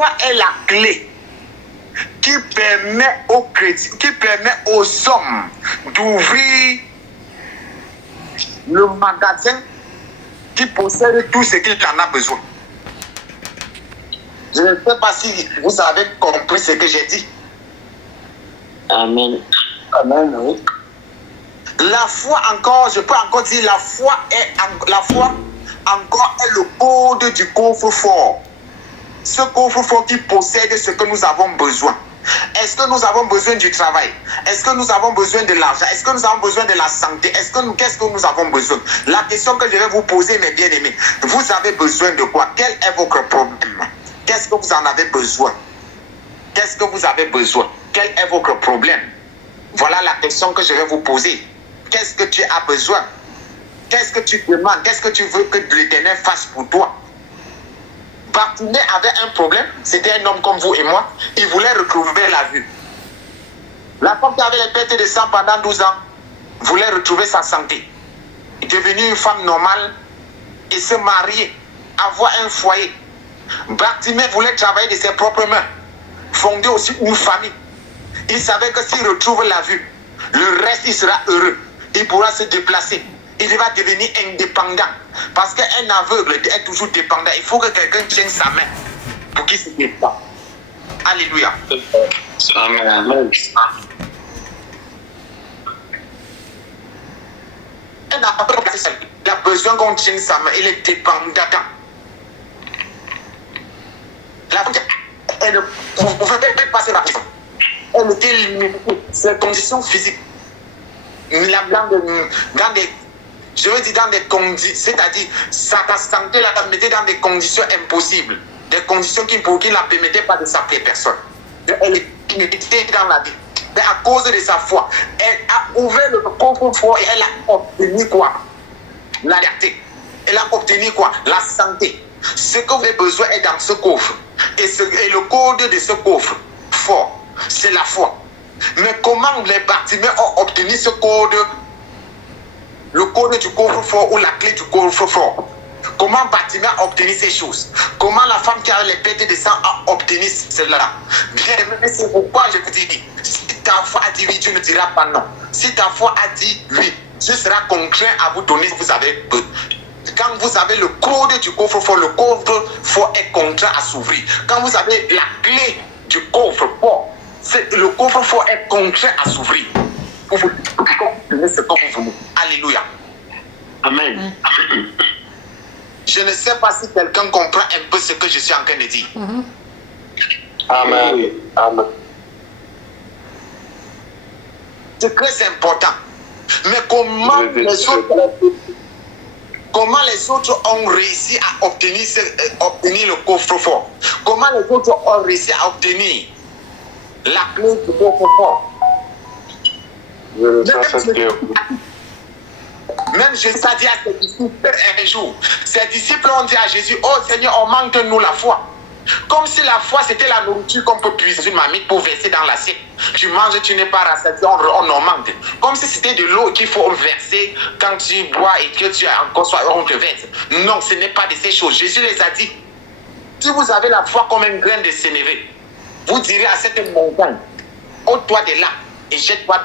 foi est la clé qui permet aux chrétiens, qui permet aux hommes d'ouvrir le magasin qui possède tout ce qu'il en a besoin. Je ne sais pas si vous avez compris ce que j'ai dit. Amen. Amen, oui. La foi encore, je peux encore dire, la foi encore est le code du coffre-fort. Ce coffre-fort qui possède ce que nous avons besoin. Est-ce que nous avons besoin du travail? Est-ce que nous avons besoin de l'argent? Est-ce que nous avons besoin de la santé? Qu'est-ce que nous avons besoin? La question que je vais vous poser, mes bien-aimés, vous avez besoin de quoi? Quel est votre problème? Qu'est-ce que vous en avez besoin? Qu'est-ce que vous avez besoin? Quel est votre problème? Voilà la question que je vais vous poser. Qu'est-ce que tu as besoin? Qu'est-ce que tu demandes? Qu'est-ce que tu veux que l'Éternel fasse pour toi? Bartimée avait un problème. C'était un homme comme vous et moi. Il voulait retrouver la vue. La femme qui avait les pertes de sang pendant 12 ans voulait retrouver sa santé. Devenir une femme normale et se marier, avoir un foyer. Bartimée voulait travailler de ses propres mains, fonder aussi une famille. Il savait que s'il retrouve la vue, le reste, il sera heureux. Il pourra se déplacer. Il va devenir indépendant. Parce qu'un aveugle est toujours dépendant. Il faut que quelqu'un tienne sa main pour qu'il se détende. Alléluia. Amen. Un aveugle, il a besoin qu'on tienne sa main. Il est dépendant. La femme, elle ne pouvait pas passer la prison. Elle était limitée. Ses conditions physiques. Dans des, je veux dire dans des conditions, c'est-à-dire sa santé la mettait dans des conditions impossibles, des conditions qui ne la permettaient pas de s'appeler personne. Elle était dans la vie. Mais à cause de sa foi, elle a ouvert le coffre-fort et elle a obtenu quoi? La liberté. Elle a obtenu quoi? La santé. Ce que vous avez besoin est dans ce coffre. Et le code de ce coffre fort, c'est la foi. Mais comment les Bartimée ont obtenu ce code, le code du coffre-fort ou la clé du coffre-fort? Comment Bartimée a obtenu ces choses? Comment la femme qui a les pertes de sang a obtenu cela? Bien, c'est pourquoi je vous dis, si ta foi a dit oui, tu ne diras pas non. Si ta foi a dit oui, tu seras contraint à vous donner ce que vous avez besoin. Quand vous avez le code du coffre-fort, le coffre-fort est contraint à s'ouvrir. Quand vous avez la clé du coffre-fort, le coffre-fort est contraint à s'ouvrir. Pour vous donner ce que vous voulez. Alléluia. Amen. Je ne sais pas si quelqu'un comprend un peu ce que je suis en train de dire. Amen. Amen. C'est très important. Mais comment les autres ont réussi à obtenir le coffre-fort? Comment les autres ont réussi à obtenir la clé du coffre-fort? Même Jésus a dit à ses disciples un jour, ses disciples ont dit à Jésus, oh Seigneur, on manque de nous la foi. Comme si la foi c'était la nourriture qu'on peut puiser une marmite pour verser dans l'assiette. Tu manges, tu n'es pas rassasié, on en manque. Comme si c'était de l'eau qu'il faut verser quand tu bois et que tu as encore soif, on te verse. Non, ce n'est pas de ces choses. Jésus les a dit, si vous avez la foi comme un grain de sénévé, vous direz à cette montagne, ôte-toi de là et jette-toi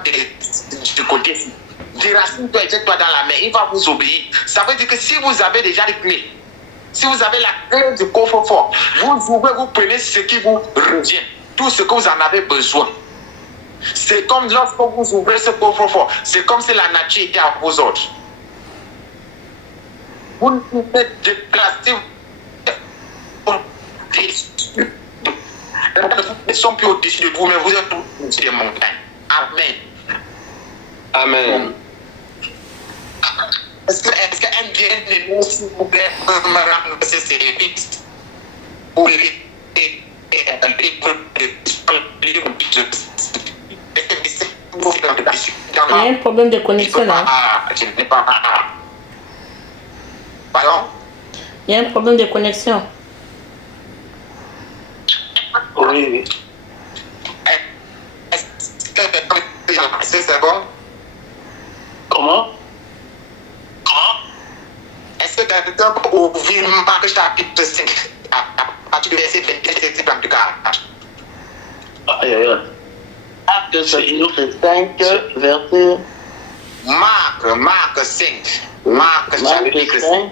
du côté-ci. Déracine-toi et jette-toi dans la mer, il va vous obéir. Ça veut dire que si vous avez déjà les clés, si vous avez la clé du coffre-fort, vous ouvrez, vous prenez ce qui vous revient, tout ce que vous en avez besoin. C'est comme lorsque vous ouvrez ce coffre-fort, c'est comme si la nature était à vos ordres. Vous ne pouvez déplacer ne sont plus au-dessus de vous, mais vous êtes au-dessus des montagnes. Amen. Amen. Est-ce qu'un bien-aimé, s'il vous plaît, peut me rendre ce service pour les Il y a un problème de connexion là. Je n'ai pas. Pardon? Il y a un problème de connexion. Oui. Est-ce que c'est bon? Comment? Est-ce que quelqu'un peut ouvrir Marc chapitre 5 à partir du verset 24 et 24? l'intérieur. Acte chapitre 5, verset... Marc 5. Marc chapitre 5.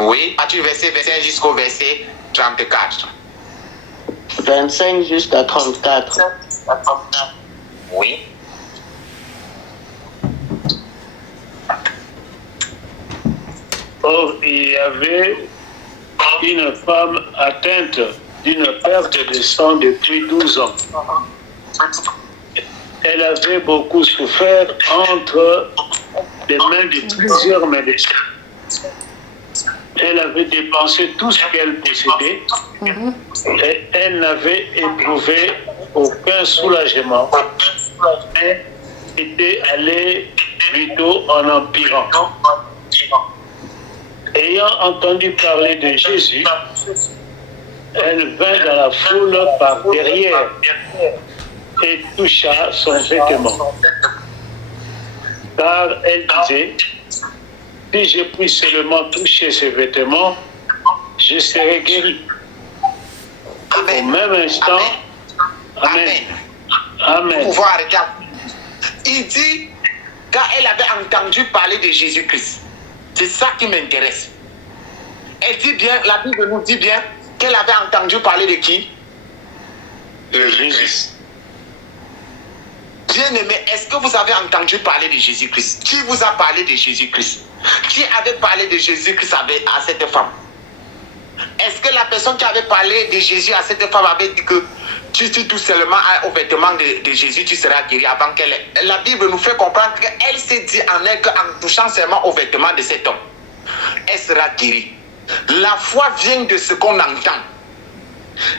Oui, à partir du verset 25 jusqu'au verset 34. 25 jusqu'à 34. Oui. Or, il y avait une femme atteinte d'une perte de sang depuis 12 ans. Elle avait beaucoup souffert entre les mains de plusieurs médecins. Elle avait dépensé tout ce qu'elle possédait et elle n'avait éprouvé aucun soulagement. Elle était allée plutôt en empirant. Ayant entendu parler de Jésus, elle vint dans la foule par derrière et toucha son vêtement. Car elle disait, si je puis seulement toucher ses vêtements, je serai guéri. Au même instant, Amen. Amen. Pouvoir arrêter. Il dit, quand elle avait entendu parler de Jésus-Christ, c'est ça qui m'intéresse. Elle dit bien, la Bible nous dit bien qu'elle avait entendu parler de qui? De Jésus. Bien-aimé, est-ce que vous avez entendu parler de Jésus-Christ? Qui vous a parlé de Jésus-Christ? Qui avait parlé de Jésus-Christ à cette femme? Est-ce que la personne qui avait parlé de Jésus à cette femme avait dit que tu tout seulement aux vêtements de Jésus, tu seras guéri avant qu'elle... La Bible nous fait comprendre qu'elle s'est dit en elle qu'en touchant seulement aux vêtements de cet homme, elle sera guérie. La foi vient de ce qu'on entend.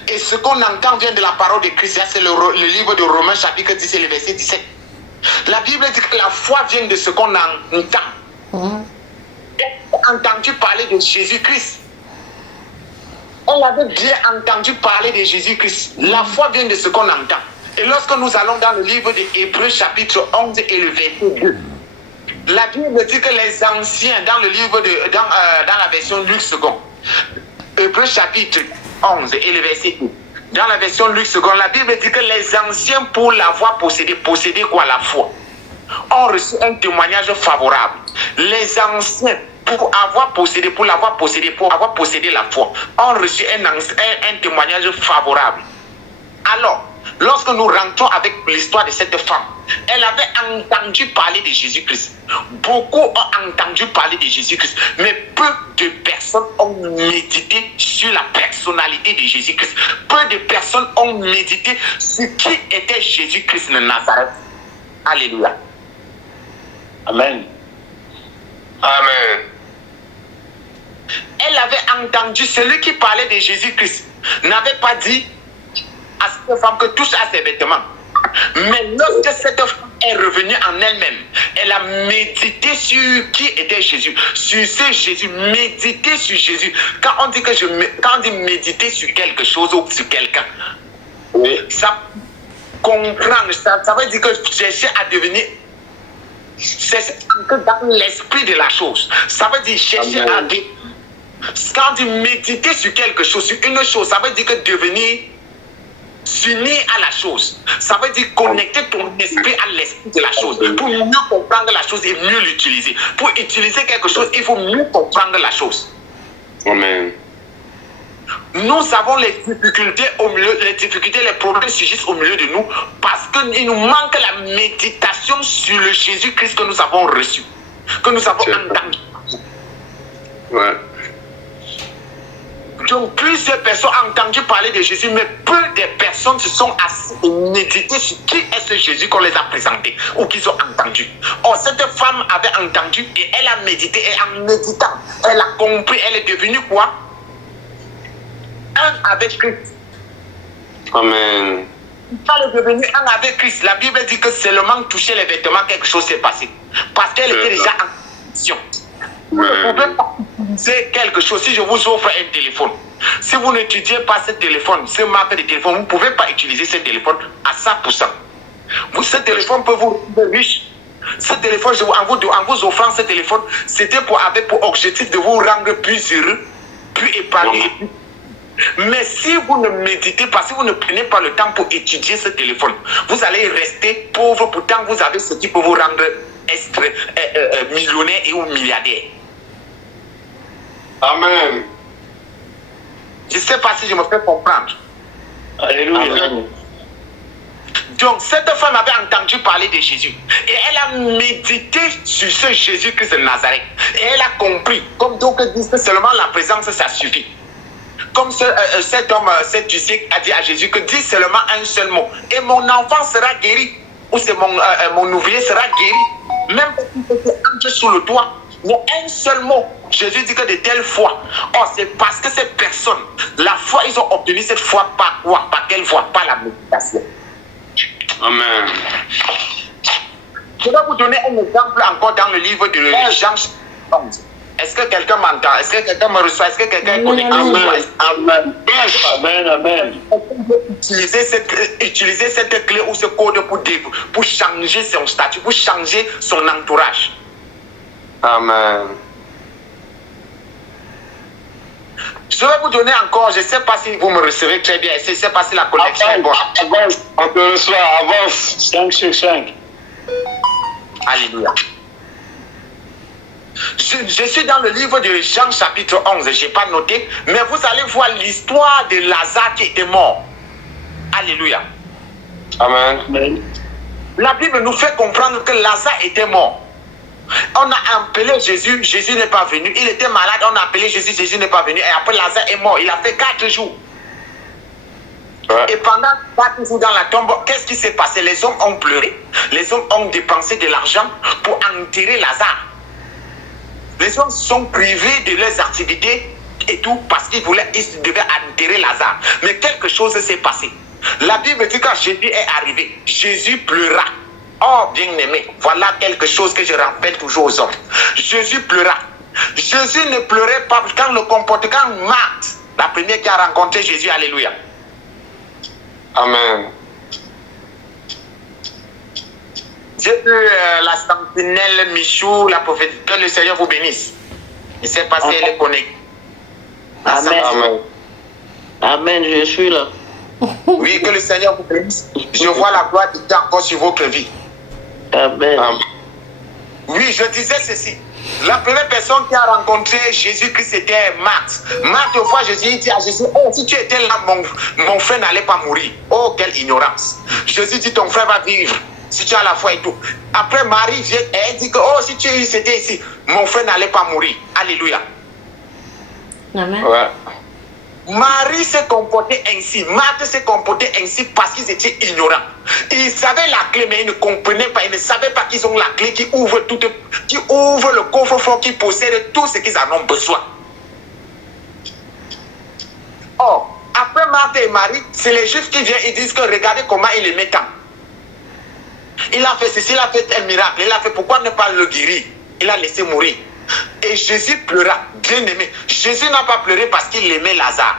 Et ce qu'on entend vient de la parole de Christ. C'est le livre de Romains chapitre 10 et le verset 17. La Bible dit que la foi vient de ce qu'on entend. Elle a entendu parler de Jésus-Christ. On avait bien entendu parler de Jésus-Christ. La foi vient de ce qu'on entend. Et lorsque nous allons dans le livre de Hébreux chapitre 11 et le verset 2, la Bible dit que les anciens, dans le livre dans la version Luc II, Hébreux chapitre 11 et le verset 2, dans la version Luc II, la Bible dit que les anciens, pour l'avoir possédé quoi? La foi, ont reçu un témoignage favorable. Les anciens, pour l'avoir possédé la foi, ont reçu un témoignage favorable. Alors, lorsque nous rentrons avec l'histoire de cette femme, elle avait entendu parler de Jésus-Christ. Beaucoup ont entendu parler de Jésus-Christ, mais peu de personnes ont médité sur la personnalité de Jésus-Christ. Peu de personnes ont médité sur qui était Jésus-Christ de Nazareth. Alléluia. Amen. Amen. Elle avait entendu, celui qui parlait de Jésus-Christ n'avait pas dit à cette femme que touche à ses vêtements. Mais lorsque cette femme est revenue en elle-même, elle a médité sur qui était Jésus, sur ce Jésus, méditer sur Jésus. Quand on dit méditer sur quelque chose ou sur quelqu'un, ça comprendre, ça veut dire que chercher à devenir, c'est dans l'esprit de la chose. Ça veut dire chercher à devenir. Quand on dit méditer sur quelque chose, sur une chose, ça veut dire que devenir s'unir à la chose. Ça veut dire connecter ton esprit à l'esprit de la chose. Pour mieux comprendre la chose et mieux l'utiliser. Pour utiliser quelque chose, il faut mieux comprendre la chose. Amen. Nous avons les difficultés au milieu, les problèmes surgissent au milieu de nous parce qu'il nous manque la méditation sur le Jésus-Christ que nous avons reçu, que nous avons entendu. Ouais. Donc plusieurs personnes ont entendu parler de Jésus, mais peu de personnes se sont assises et médité sur qui est ce Jésus qu'on les a présenté ou qu'ils ont entendu. Or, cette femme avait entendu et elle a médité, et en méditant, elle a compris, elle est devenue quoi? Un avec Christ. Amen. Elle est devenue un avec Christ. La Bible dit que seulement toucher les vêtements, quelque chose s'est passé. Parce qu'elle était déjà en mission. Vous ne pouvez pas utiliser quelque chose. Si je vous offre un téléphone, si vous n'étudiez pas ce téléphone, ce marque de téléphone, vous ne pouvez pas utiliser ce téléphone à 100%. Ce téléphone peut vous rendre riche. Ce téléphone, en vous offrant ce téléphone, c'était avec pour objectif de vous rendre plus heureux, plus épargné. Mais si vous ne méditez pas, si vous ne prenez pas le temps pour étudier ce téléphone, vous allez rester pauvre, pourtant vous avez ce qui peut vous rendre millionnaire et ou milliardaire. Amen. Je ne sais pas si je me fais comprendre. Alléluia. Donc, cette femme avait entendu parler de Jésus. Et elle a médité sur ce Jésus-Christ de Nazareth. Et elle a compris. Comme donc dit que seulement la présence, ça suffit. Comme cet homme, cet disciple a dit à Jésus que dis seulement un seul mot. Et mon enfant sera guéri. Ou c'est mon ouvrier sera guéri. Même si c'était entre sous le toit. Mais un seul mot. Jésus dit que de telle foi. Oh, c'est parce que ces personnes, la foi, ils ont obtenu cette foi par quoi? Par quelle foi? Par la méditation. Amen. Je vais vous donner un exemple encore dans le livre de Jean 11. Est-ce que quelqu'un m'entend? Est-ce que quelqu'un me reçoit? Est-ce que quelqu'un est connecté? Amen. Amen. Amen. Utiliser cette clé ou ce code pour changer son statut, pour changer son entourage. Amen. Je vais vous donner encore, je ne sais pas si vous me recevez très bien, je ne sais pas si la connexion est bonne. Avance, on te reçoit, avance. 5 sur 5. Alléluia. Je suis dans le livre de Jean chapitre 11, je n'ai pas noté, mais vous allez voir l'histoire de Lazare qui était mort. Alléluia. Amen. Amen. La Bible nous fait comprendre que Lazare était mort. On a appelé Jésus, Jésus n'est pas venu. Il était malade, on a appelé Jésus, Jésus n'est pas venu. Et après Lazare est mort, il a fait 4 jours. Ouais. Et pendant 4 jours dans la tombe, qu'est-ce qui s'est passé? Les hommes ont pleuré. Les hommes ont dépensé de l'argent pour enterrer Lazare. Les hommes sont privés de leurs activités et tout parce qu'ils devaient enterrer Lazare. Mais quelque chose s'est passé. La Bible dit que quand Jésus est arrivé, Jésus pleura. Oh, bien-aimé, voilà quelque chose que je rappelle toujours aux hommes. Jésus pleura. Jésus ne pleurait pas quand le comportement Marthe, la première qui a rencontré Jésus, alléluia. Amen. J'ai vu la sentinelle Michou, la prophétie. Que le Seigneur vous bénisse. Il s'est passé, elle est connectée. Amen. Amen. Amen, je suis là. Oui, que le Seigneur vous bénisse. Je vois la gloire de Dieu encore sur votre vie. Amen. Amen. Oui, je disais ceci. La première personne qui a rencontré Jésus-Christ, c'était Marthe. Marthe voit Jésus, il dit à Jésus, oh, si tu étais là, mon frère n'allait pas mourir. Oh, quelle ignorance. Jésus dit, ton frère va vivre, si tu as la foi et tout. Après, Marie vient et elle dit que, oh, si tu étais ici, mon frère n'allait pas mourir. Alléluia. Amen. Ouais. Marie s'est comportée ainsi, Marthe s'est comportée ainsi parce qu'ils étaient ignorants. Ils savaient la clé, mais ils ne comprenaient pas. Ils ne savaient pas qu'ils ont la clé qui ouvre le coffre-fort, qui possède tout ce qu'ils en ont besoin. Or, après Marthe et Marie, c'est les Juifs qui viennent et disent que regardez comment il aimait tant. Il a fait ceci, il a fait un miracle. Il a fait pourquoi ne pas le guérir? Il a laissé mourir. Et Jésus pleura, bien aimé. Jésus n'a pas pleuré parce qu'il aimait Lazare.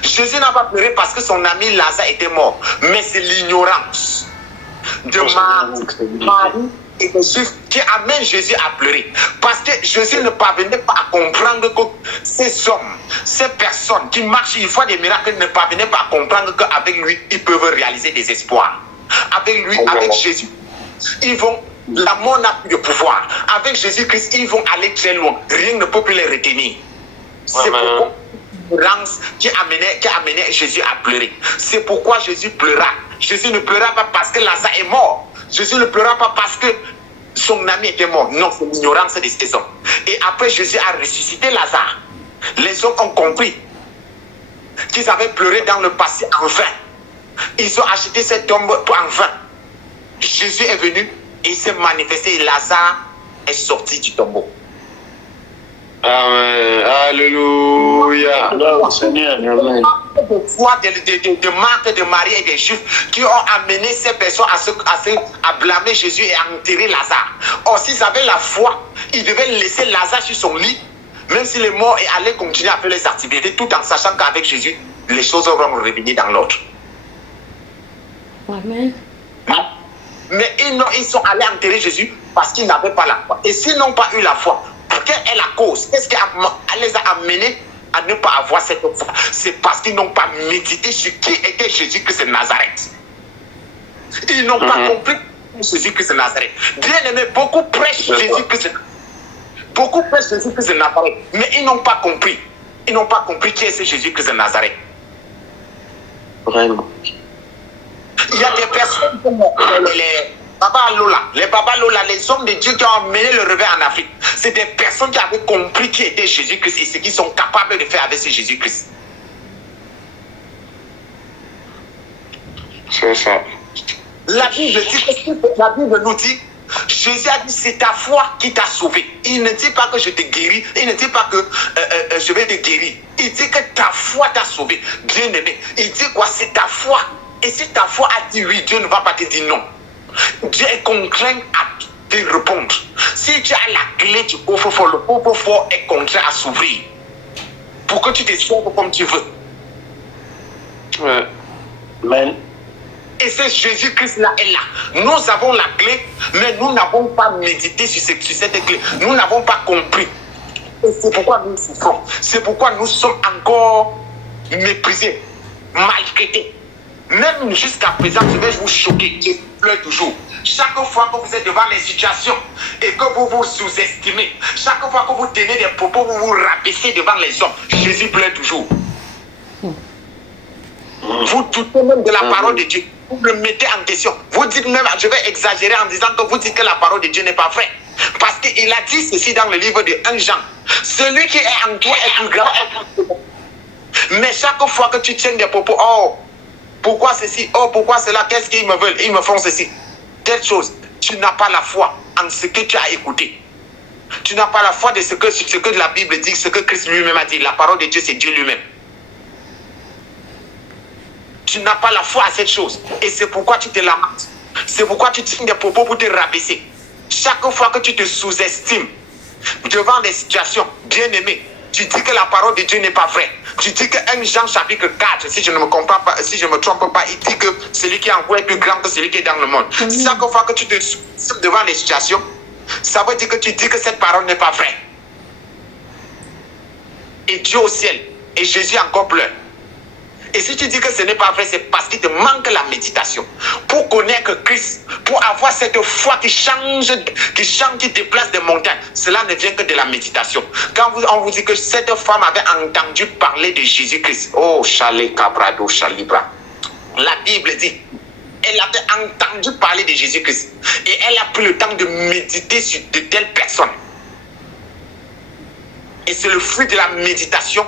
Jésus n'a pas pleuré parce que son ami Lazare était mort. Mais c'est l'ignorance de Marie et des Juifs qui amène Jésus à pleurer. Parce que Jésus ne parvenait pas à comprendre que ces hommes, ces personnes qui marchent, ils font des miracles, ne parvenaient pas à comprendre qu'avec lui, ils peuvent réaliser des espoirs. Avec lui, avec Jésus, ils vont... La mort n'a plus de pouvoir. Avec Jésus-Christ, ils vont aller très loin. Rien ne peut plus les retenir. C'est pourquoi l'ignorance qui amenait Jésus à pleurer. C'est pourquoi Jésus pleura. Jésus ne pleura pas parce que Lazare est mort. Jésus ne pleura pas parce que son ami était mort. Non, c'est l'ignorance de ces hommes. Et après, Jésus a ressuscité Lazare. Les hommes ont compris qu'ils avaient pleuré dans le passé en vain. Ils ont acheté cette tombe en vain. Jésus est venu. Il s'est manifesté et Lazare est sorti du tombeau. Amen. Alléluia. Gloire au Seigneur. Amen. De Marthe, de Marie et des Juifs qui ont amené ces personnes à blâmer Jésus et à enterrer Lazare. Or, s'ils avaient la foi, ils devaient laisser Lazare sur son lit, même s'il est mort, et aller continuer à faire les activités, tout en sachant qu'avec Jésus, les choses vont revenir dans l'ordre. Amen. Mais ils sont allés enterrer Jésus parce qu'ils n'avaient pas la foi. Et s'ils n'ont pas eu la foi, quelle est la cause? Qu'est-ce qui les a amenés à ne pas avoir cette foi, c'est parce qu'ils n'ont pas médité sur qui était Jésus-Christ de Nazareth. Ils n'ont pas compris Jésus-Christ de Nazareth. Bien aimé, beaucoup prêchent Jésus-Christ. Beaucoup prêchent Jésus-Christ de Nazareth, mais ils n'ont pas compris. Ils n'ont pas compris qui est ce Jésus-Christ de Nazareth. Vraiment. Il y a des personnes comme les Baba Lola, les hommes de Dieu qui ont mené le réveil en Afrique. C'est des personnes qui avaient compris qui était Jésus-Christ et ce qu'ils sont capables de faire avec ce Jésus-Christ. C'est ça. La Bible nous dit, Jésus a dit, c'est ta foi qui t'a sauvé. Il ne dit pas que je te guéris, il ne dit pas que je vais te guérir. Il dit que ta foi t'a sauvé. Bien aimé, il dit quoi? C'est ta foi. Et si ta foi a dit oui, Dieu ne va pas te dire non. Dieu est contraint à te répondre. Si tu as la clé du coffre-fort, le coffre-fort est contraint à s'ouvrir pour que tu te sauves comme tu veux. Ouais. Amen. Et ce Jésus-Christ-là est là. Nous avons la clé, mais nous n'avons pas médité sur cette clé. Nous n'avons pas compris. Et c'est pourquoi nous souffrons. C'est pourquoi nous sommes encore méprisés, maltraités. Même jusqu'à présent, je vais vous choquer. Je pleure toujours. Chaque fois que vous êtes devant les situations et que vous vous sous-estimez, chaque fois que vous tenez des propos, vous vous rabaissez devant les hommes, Jésus pleure toujours. Vous doutez même de la parole de Dieu. Vous le mettez en question. Vous dites même, je vais exagérer en disant que vous dites que la parole de Dieu n'est pas vraie. Parce qu'il a dit ceci dans le livre de 1 Jean. Celui qui est en toi est plus grand. Mais chaque fois que tu tiens des propos, oh, pourquoi ceci, oh, pourquoi cela, qu'est-ce qu'ils me veulent, ils me font ceci. Telle chose, tu n'as pas la foi en ce que tu as écouté. Tu n'as pas la foi de ce que la Bible dit, ce que Christ lui-même a dit. La parole de Dieu, c'est Dieu lui-même. Tu n'as pas la foi à cette chose. Et c'est pourquoi tu te lamentes. C'est pourquoi tu tiens des propos pour te rabaisser. Chaque fois que tu te sous-estimes devant des situations, bien aimées, tu dis que la parole de Dieu n'est pas vraie. Tu dis que 1 Jean chapitre 4, si je ne me comprends pas, si je ne me trompe pas, il dit que celui qui est en vous est plus grand que celui qui est dans le monde. Chaque fois que tu te sous-estimes devant les situations, ça veut dire que tu dis que cette parole n'est pas vraie. Et Dieu au ciel, et Jésus encore pleure. Et si tu dis que ce n'est pas vrai, c'est parce qu'il te manque la méditation. Pour connaître Christ, pour avoir cette foi qui change, qui déplace des montagnes, cela ne vient que de la méditation. Quand on vous dit que cette femme avait entendu parler de Jésus-Christ, oh, Chalet Cabrado Chalibra, la Bible dit, elle avait entendu parler de Jésus-Christ. Et elle a pris le temps de méditer sur de telles personnes. Et c'est le fruit de la méditation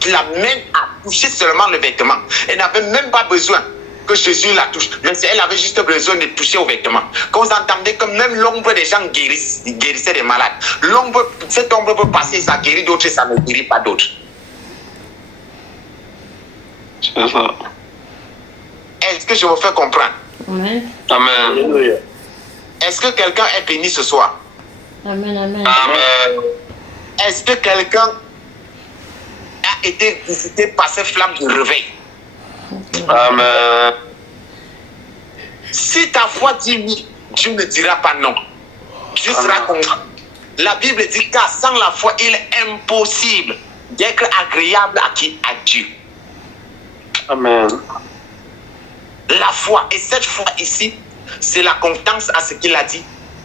qui l'amène à toucher seulement le vêtement. Elle n'avait même pas besoin que Jésus la touche. Mais elle avait juste besoin de toucher au vêtement. Quand vous entendez que même l'ombre des gens guérissait des malades. Cette ombre peut passer, ça guérit d'autres et ça ne guérit pas d'autres. C'est ça. Est-ce que je me fais comprendre? Amen. Amen. Alléluia. Est-ce que quelqu'un est béni ce soir? Amen. Amen. Amen. Est-ce que quelqu'un a été visité par ces flammes de réveil? Amen. Si ta foi dit oui, Dieu ne dira pas non. Dieu sera content. La Bible dit car sans la foi, il est impossible d'être agréable à Dieu. Amen. La foi, et cette foi ici, c'est la confiance à ce qu'il a dit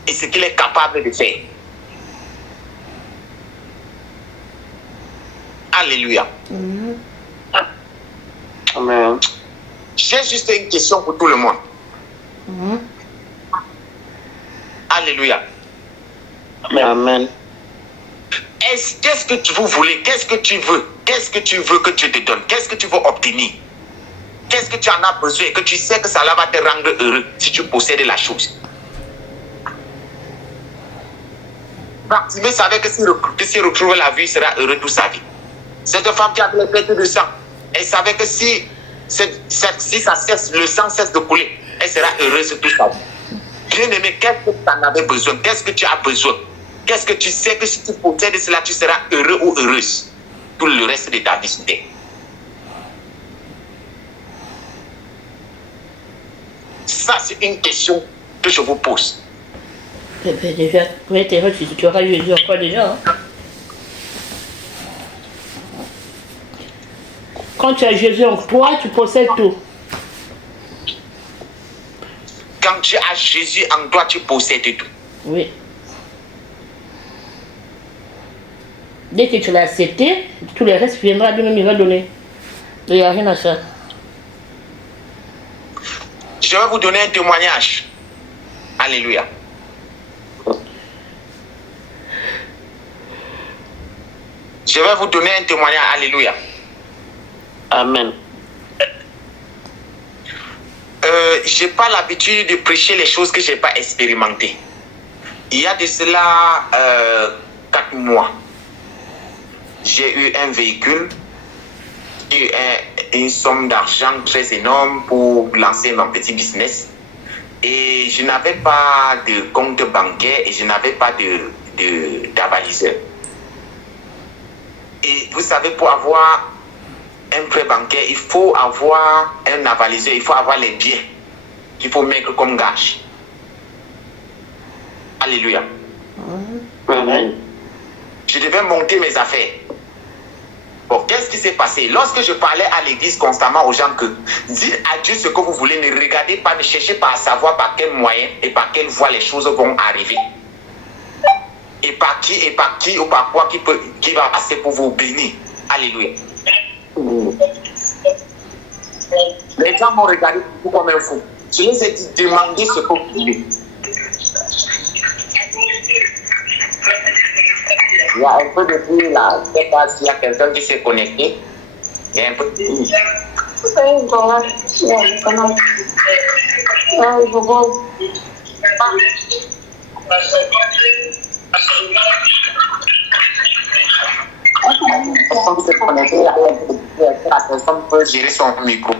et ce qu'il est capable de faire. Alléluia. Amen. J'ai juste une question pour tout le monde. Alléluia. Amen. Qu'est-ce que vous voulez? Qu'est-ce que tu veux? Qu'est-ce que tu veux que Dieu te donne? Qu'est-ce que tu veux obtenir? Qu'est-ce que tu en as besoin et que tu sais que ça va te rendre heureux si tu possèdes la chose? Bartimée savait que s'il retrouvait la vie, il sera heureux toute sa vie. Cette femme qui avait les pertes de sang, elle savait que si ça cesse, le sang cesse de couler, elle sera heureuse toute sa vie. Bien aimé, qu'est-ce que tu en avais besoin? Qu'est-ce que tu as besoin? Qu'est-ce que tu sais que si tu possèdes cela, tu seras heureux ou heureuse tout le reste de ta vie sur terre? Ça, c'est une question que je vous pose. Déjà, tu auras Jésus encore déjà. Quand tu as Jésus en toi, tu possèdes tout. Quand tu as Jésus en toi, tu possèdes tout. Oui. Dès que tu l'as accepté, tout le reste viendra, lui-même il va donner. Il n'y a rien à faire. Je vais vous donner un témoignage. Alléluia. Je vais vous donner un témoignage. Alléluia. Amen. Je n'ai pas l'habitude de prêcher les choses que je n'ai pas expérimentées. Il y a de cela 4 mois. J'ai eu un véhicule, j'ai eu une somme d'argent très énorme pour lancer mon petit business. Et je n'avais pas de compte bancaire et je n'avais pas d'avaliseur. Et vous savez, pour avoir un prêt bancaire, il faut avoir un avaliseur, il faut avoir les biens qu'il faut mettre comme gage. Alléluia. Amen. Je devais monter mes affaires. Bon, qu'est-ce qui s'est passé? Lorsque je parlais à l'église constamment aux gens que dites à Dieu ce que vous voulez, ne regardez pas, ne cherchez pas à savoir par quel moyen et par quelle voie les choses vont arriver. Et par qui ou par quoi qui va passer pour vous bénir. Alléluia. Les gens m'ont regardé comme un fou. Je les ai dit, demandez ce que vous voulez. Il y a un peu de bruit là. Je ne sais pas s'il y a quelqu'un qui s'est connecté. Il y a un peu de bruit. Personne qui s'est connecté, la personne peut gérer son micro.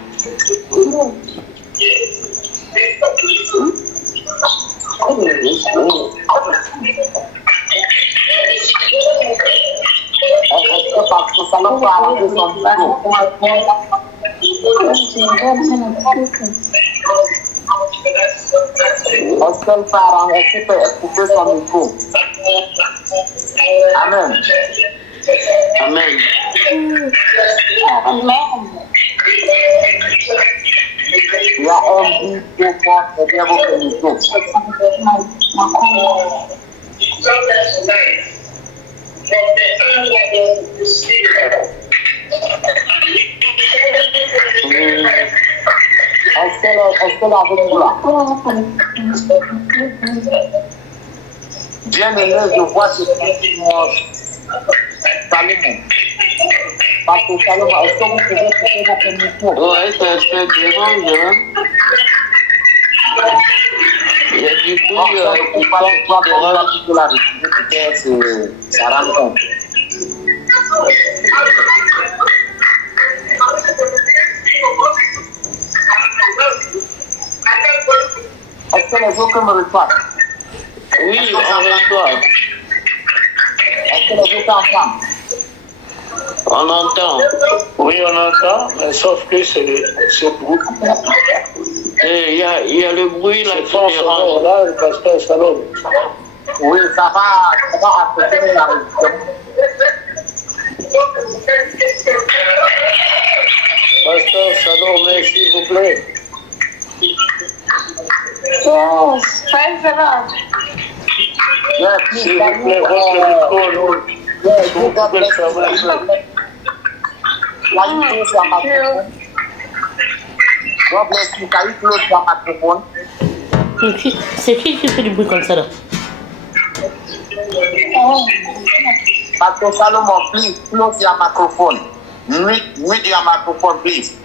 Parce que ça va pas arranger son micro. Est-ce qu'elle peut arranger, est-ce qu'elle peut écouter son micro? Amen. Amen. Il y a un but pour moi, c'est bien votre micro. Est-ce qu'elle a avec nous là? Bien aimé, je vois que Salomon. Parce que Salomon, est-ce que vous pouvez couper votre micro? Ouais, ça dérange, hein. Il y a du bruit qui dérange. De la république, ça rend compte. Est-ce que les autres me reçoivent? Oui, on reçoit. Est-ce que les autres entendent? On entend. Oui, on entend, mais sauf que c'est bruit. Et il y a le bruit là C'est qui fort dérange. sonore, là, le pasteur Salom. Oui, ça va affecter la réduction. Pasteur Salom, mais s'il vous plaît. Yes, praise the Lord. S'il vous plaît, votre micro, nous. Si vous pouvez le fermer un peu. C'est qui fait du bruit comme ça là? Pastor Salomon, please close your microphone. Mute your microphone, please.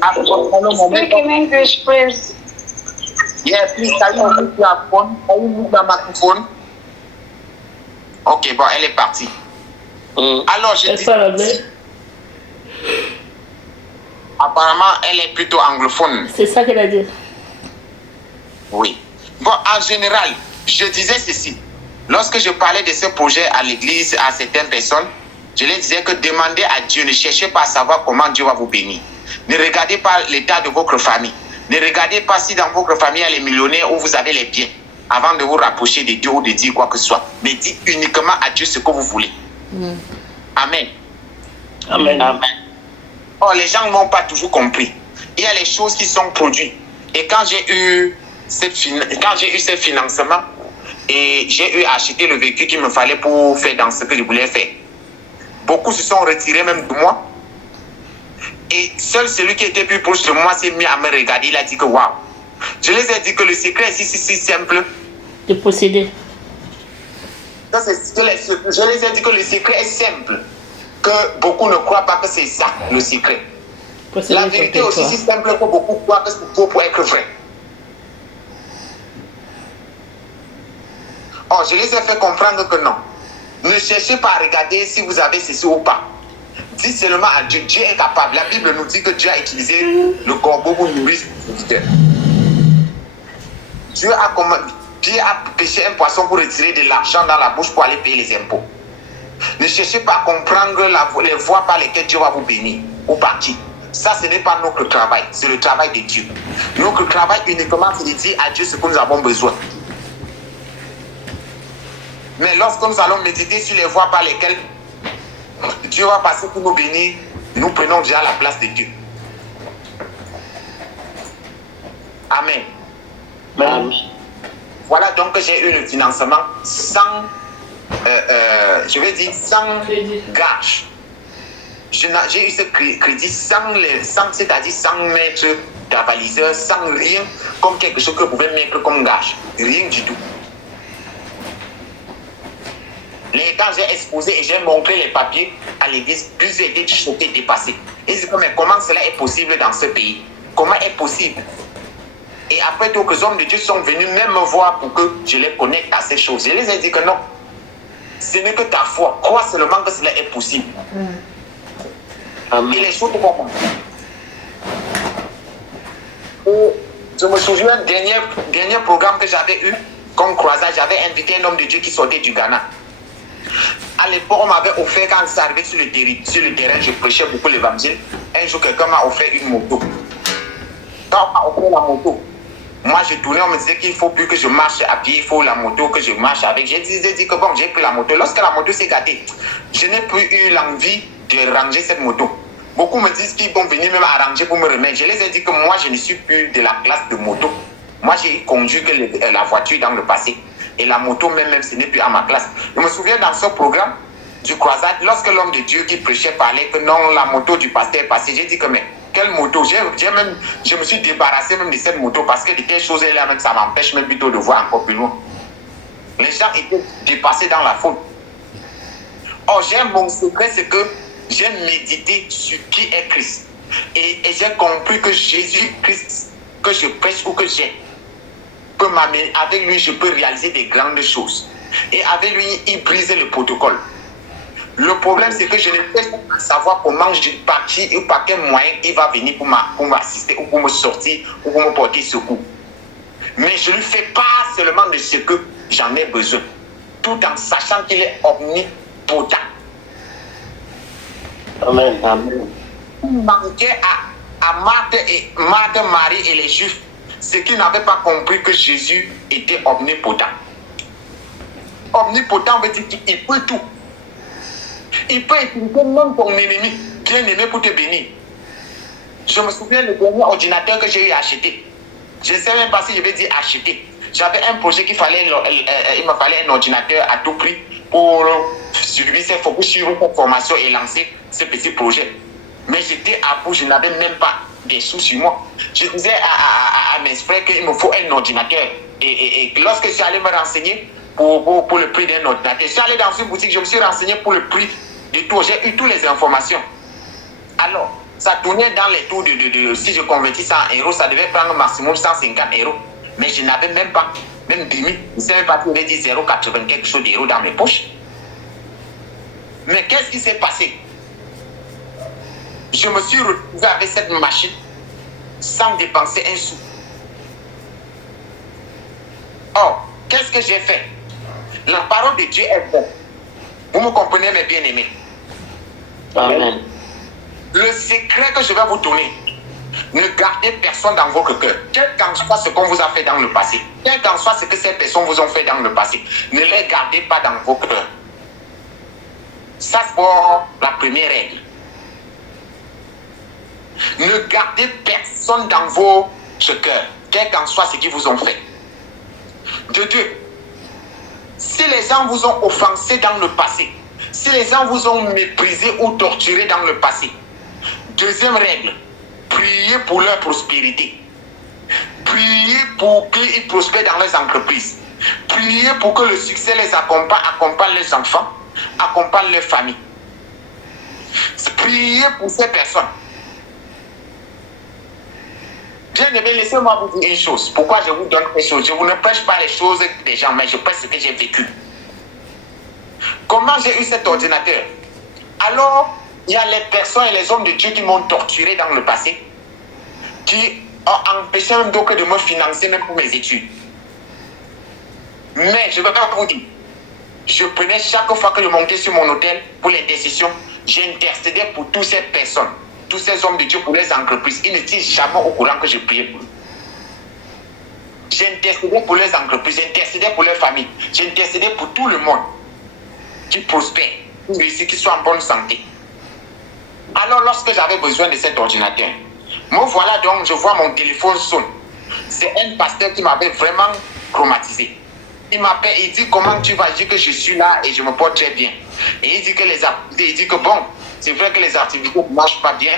Pastor Salomon, Speak in English, please. yeah, please, can you mute your phone? Can you mute your microphone? Ok, bon, elle est partie. Alors, je Elle dis, parle anglais. apparemment, elle est plutôt anglophone. C'est ça qu'elle a dit. Oui. Bon, en général, je disais ceci. Lorsque je parlais de ce projet à l'église, à certaines personnes, je leur disais que demandez à Dieu, ne cherchez pas à savoir comment Dieu va vous bénir. Ne regardez pas l'état de votre famille. Ne regardez pas si dans votre famille il y a les millionnaires ou vous avez les biens. avant de vous rapprocher de Dieu ou de dire quoi que ce soit. Mais dites uniquement à Dieu ce que vous voulez. Amen. Amen. Amen. Oh, les gens n'ont pas toujours compris. Il y a les choses qui sont produites. Et quand j'ai eu ce financement, et j'ai eu à acheter le véhicule qu'il me fallait pour faire dans ce que je voulais faire, beaucoup se sont retirés même de moi. Et seul celui qui était plus proche de moi s'est mis à me regarder. Il a dit que waouh. Je les ai dit que le secret est si simple. De posséder. Je les ai dit que le secret est simple. Que beaucoup ne croient pas que c'est ça le secret. Posséder La vérité est aussi si simple que beaucoup croient que c'est faux pour être vrai. Oh, je les ai fait comprendre que non. Ne cherchez pas à regarder si vous avez ceci ou pas. Dites seulement à Dieu. Dieu est capable. La Bible nous dit que Dieu a utilisé le corbeau pour nourrir ses serviteurs. Dieu a pêché un poisson pour retirer de l'argent dans la bouche pour aller payer les impôts. Ne cherchez pas à comprendre les voies par lesquelles Dieu va vous bénir ou par qui. Ça, ce n'est pas notre travail, c'est le travail de Dieu. Notre travail uniquement, c'est de dire à Dieu ce que nous avons besoin. Mais lorsque nous allons méditer sur les voies par lesquelles Dieu va passer pour nous bénir, nous prenons déjà la place de Dieu. Amen. Amen. Voilà donc que j'ai eu le financement sans, je vais dire, sans gage. J'ai eu ce crédit c'est-à-dire sans mettre d'avaliseur, sans rien, comme quelque chose que vous pouvez mettre comme gage. Rien du tout. Quand j'ai exposé et j'ai montré les papiers à l'église, plusieurs étaient choqués, dépassés. Ils disent mais comment cela est possible dans ce pays? Comment est possible? Et après, d'autres hommes de Dieu sont venus même me voir pour que je les connecte à ces choses. Je les ai dit que non. Ce n'est que ta foi. Crois seulement que cela est possible. Et les choses vont commencer. Je me souviens, dernier programme que j'avais eu, comme croisade, j'avais invité un homme de Dieu qui sortait du Ghana. À l'époque, on m'avait offert, quand c'est arrivé sur le terrain, je prêchais beaucoup l'évangile. Un jour, quelqu'un m'a offert une moto. Quand on m'a offert la moto, moi je tournais, on me disait qu'il ne faut plus que je marche à pied, il faut la moto que je marche avec. J'ai dit que bon, j'ai pris la moto. Lorsque la moto s'est gâtée, je n'ai plus eu l'envie de ranger cette moto. Beaucoup me disent qu'ils vont venir même arranger pour me remettre. Je les ai dit que moi, je ne suis plus de la classe de moto. Moi, j'ai conduit que la voiture dans le passé. Et la moto, même, ce n'est plus à ma classe. Je me souviens dans ce programme du croisade, lorsque l'homme de Dieu qui prêchait parlait que non, la moto du pasteur est passée, j'ai dit que mais, quelle moto? Je me suis débarrassé même de cette moto parce que de telles choses là, même ça m'empêche même plutôt de voir encore plus loin. Les gens étaient dépassés dans la faute. Oh, mon secret, c'est que j'ai médité sur qui est Christ. Et j'ai compris que Jésus-Christ, que je prêche ou que j'ai, peut m'amener, avec lui, je peux réaliser des grandes choses. Et avec lui, il brise le protocole. Le problème, c'est que je ne peux pas savoir comment, par qui ou par quel moyen il va venir pour m'assister ou pour me sortir ou pour me porter secours. Mais je lui fais part seulement de ce que j'en ai besoin, tout en sachant qu'il est omnipotent. Amen. Amen. Il manquait à Marthe, Marie et les Juifs, ceux qui n'avaient pas compris que Jésus était omnipotent. Omnipotent veut dire qu'il peut tout. Il peut utiliser même ton ennemi, bien aimé pour te bénir. Je me souviens du dernier ordinateur que j'ai eu à acheter. Je ne sais même pas si je vais dire acheter. J'avais un projet il me fallait un ordinateur à tout prix pour suivre cette formation et lancer ce petit projet. Mais j'étais à bout, je n'avais même pas des sous sur moi. Je disais à mes frères qu'il me faut un ordinateur. Et lorsque je suis allé me renseigner pour le prix d'un ordinateur, je suis allé dans une boutique, je me suis renseigné pour le prix de tout. J'ai eu toutes les informations. Alors, ça tournait dans les tours si je convertis ça en euros, ça devait prendre maximum 150 euros. Mais je n'avais même pas, même 10 000. Je ne sais même pas si j'avais dit 0,80 quelque chose d'euros dans mes poches. Mais qu'est-ce qui s'est passé? Je me suis retrouvé avec cette machine sans dépenser un sou. Or, qu'est-ce que j'ai fait? La parole de Dieu est bonne. Vous me comprenez, mes bien-aimés? Amen. Le secret que je vais vous donner, Ne gardez personne dans votre cœur. Quel qu'en soit ce qu'on vous a fait dans le passé, quel qu'en soit ce que ces personnes vous ont fait dans le passé, ne les gardez pas dans vos cœurs. Ça, c'est pour la première règle. Ne gardez personne dans vos cœurs, quel qu'en soit ce qu'ils vous ont fait. De deux, si les gens vous ont offensé dans le passé, si les gens vous ont méprisé ou torturé dans le passé, deuxième règle, priez pour leur prospérité. Priez pour qu'ils prospèrent dans leurs entreprises. Priez pour que le succès les accompagne leurs enfants, accompagne leur famille. Priez pour ces personnes. Bien-aimé, laissez-moi vous dire une chose. Pourquoi je vous donne quelque chose? Je vous ne prêche pas les choses des gens, mais je prêche ce que j'ai vécu. Comment j'ai eu cet ordinateur? Alors, il y a les personnes et les hommes de Dieu qui m'ont torturé dans le passé, qui ont empêché même donc de me financer même pour mes études. Mais je ne peux pas vous dire, je prenais chaque fois que je montais sur mon hôtel pour l'intercession, j'intercédais pour toutes ces personnes, tous ces hommes de Dieu pour les entreprises. Ils n'étaient jamais au courant que je priais pour eux. J'intercédais pour les entreprises, j'intercédais pour leurs familles, j'intercédais pour tout le monde qui prospère, qui soit en bonne santé. Alors lorsque j'avais besoin de cet ordinateur, me voilà donc, je vois mon téléphone sonne. C'est un pasteur qui m'avait vraiment traumatisé. Il m'appelle, il dit comment tu vas? Je dis que je suis là et je me porte très bien. Et il dit que bon, c'est vrai que les activités ne marchent pas bien,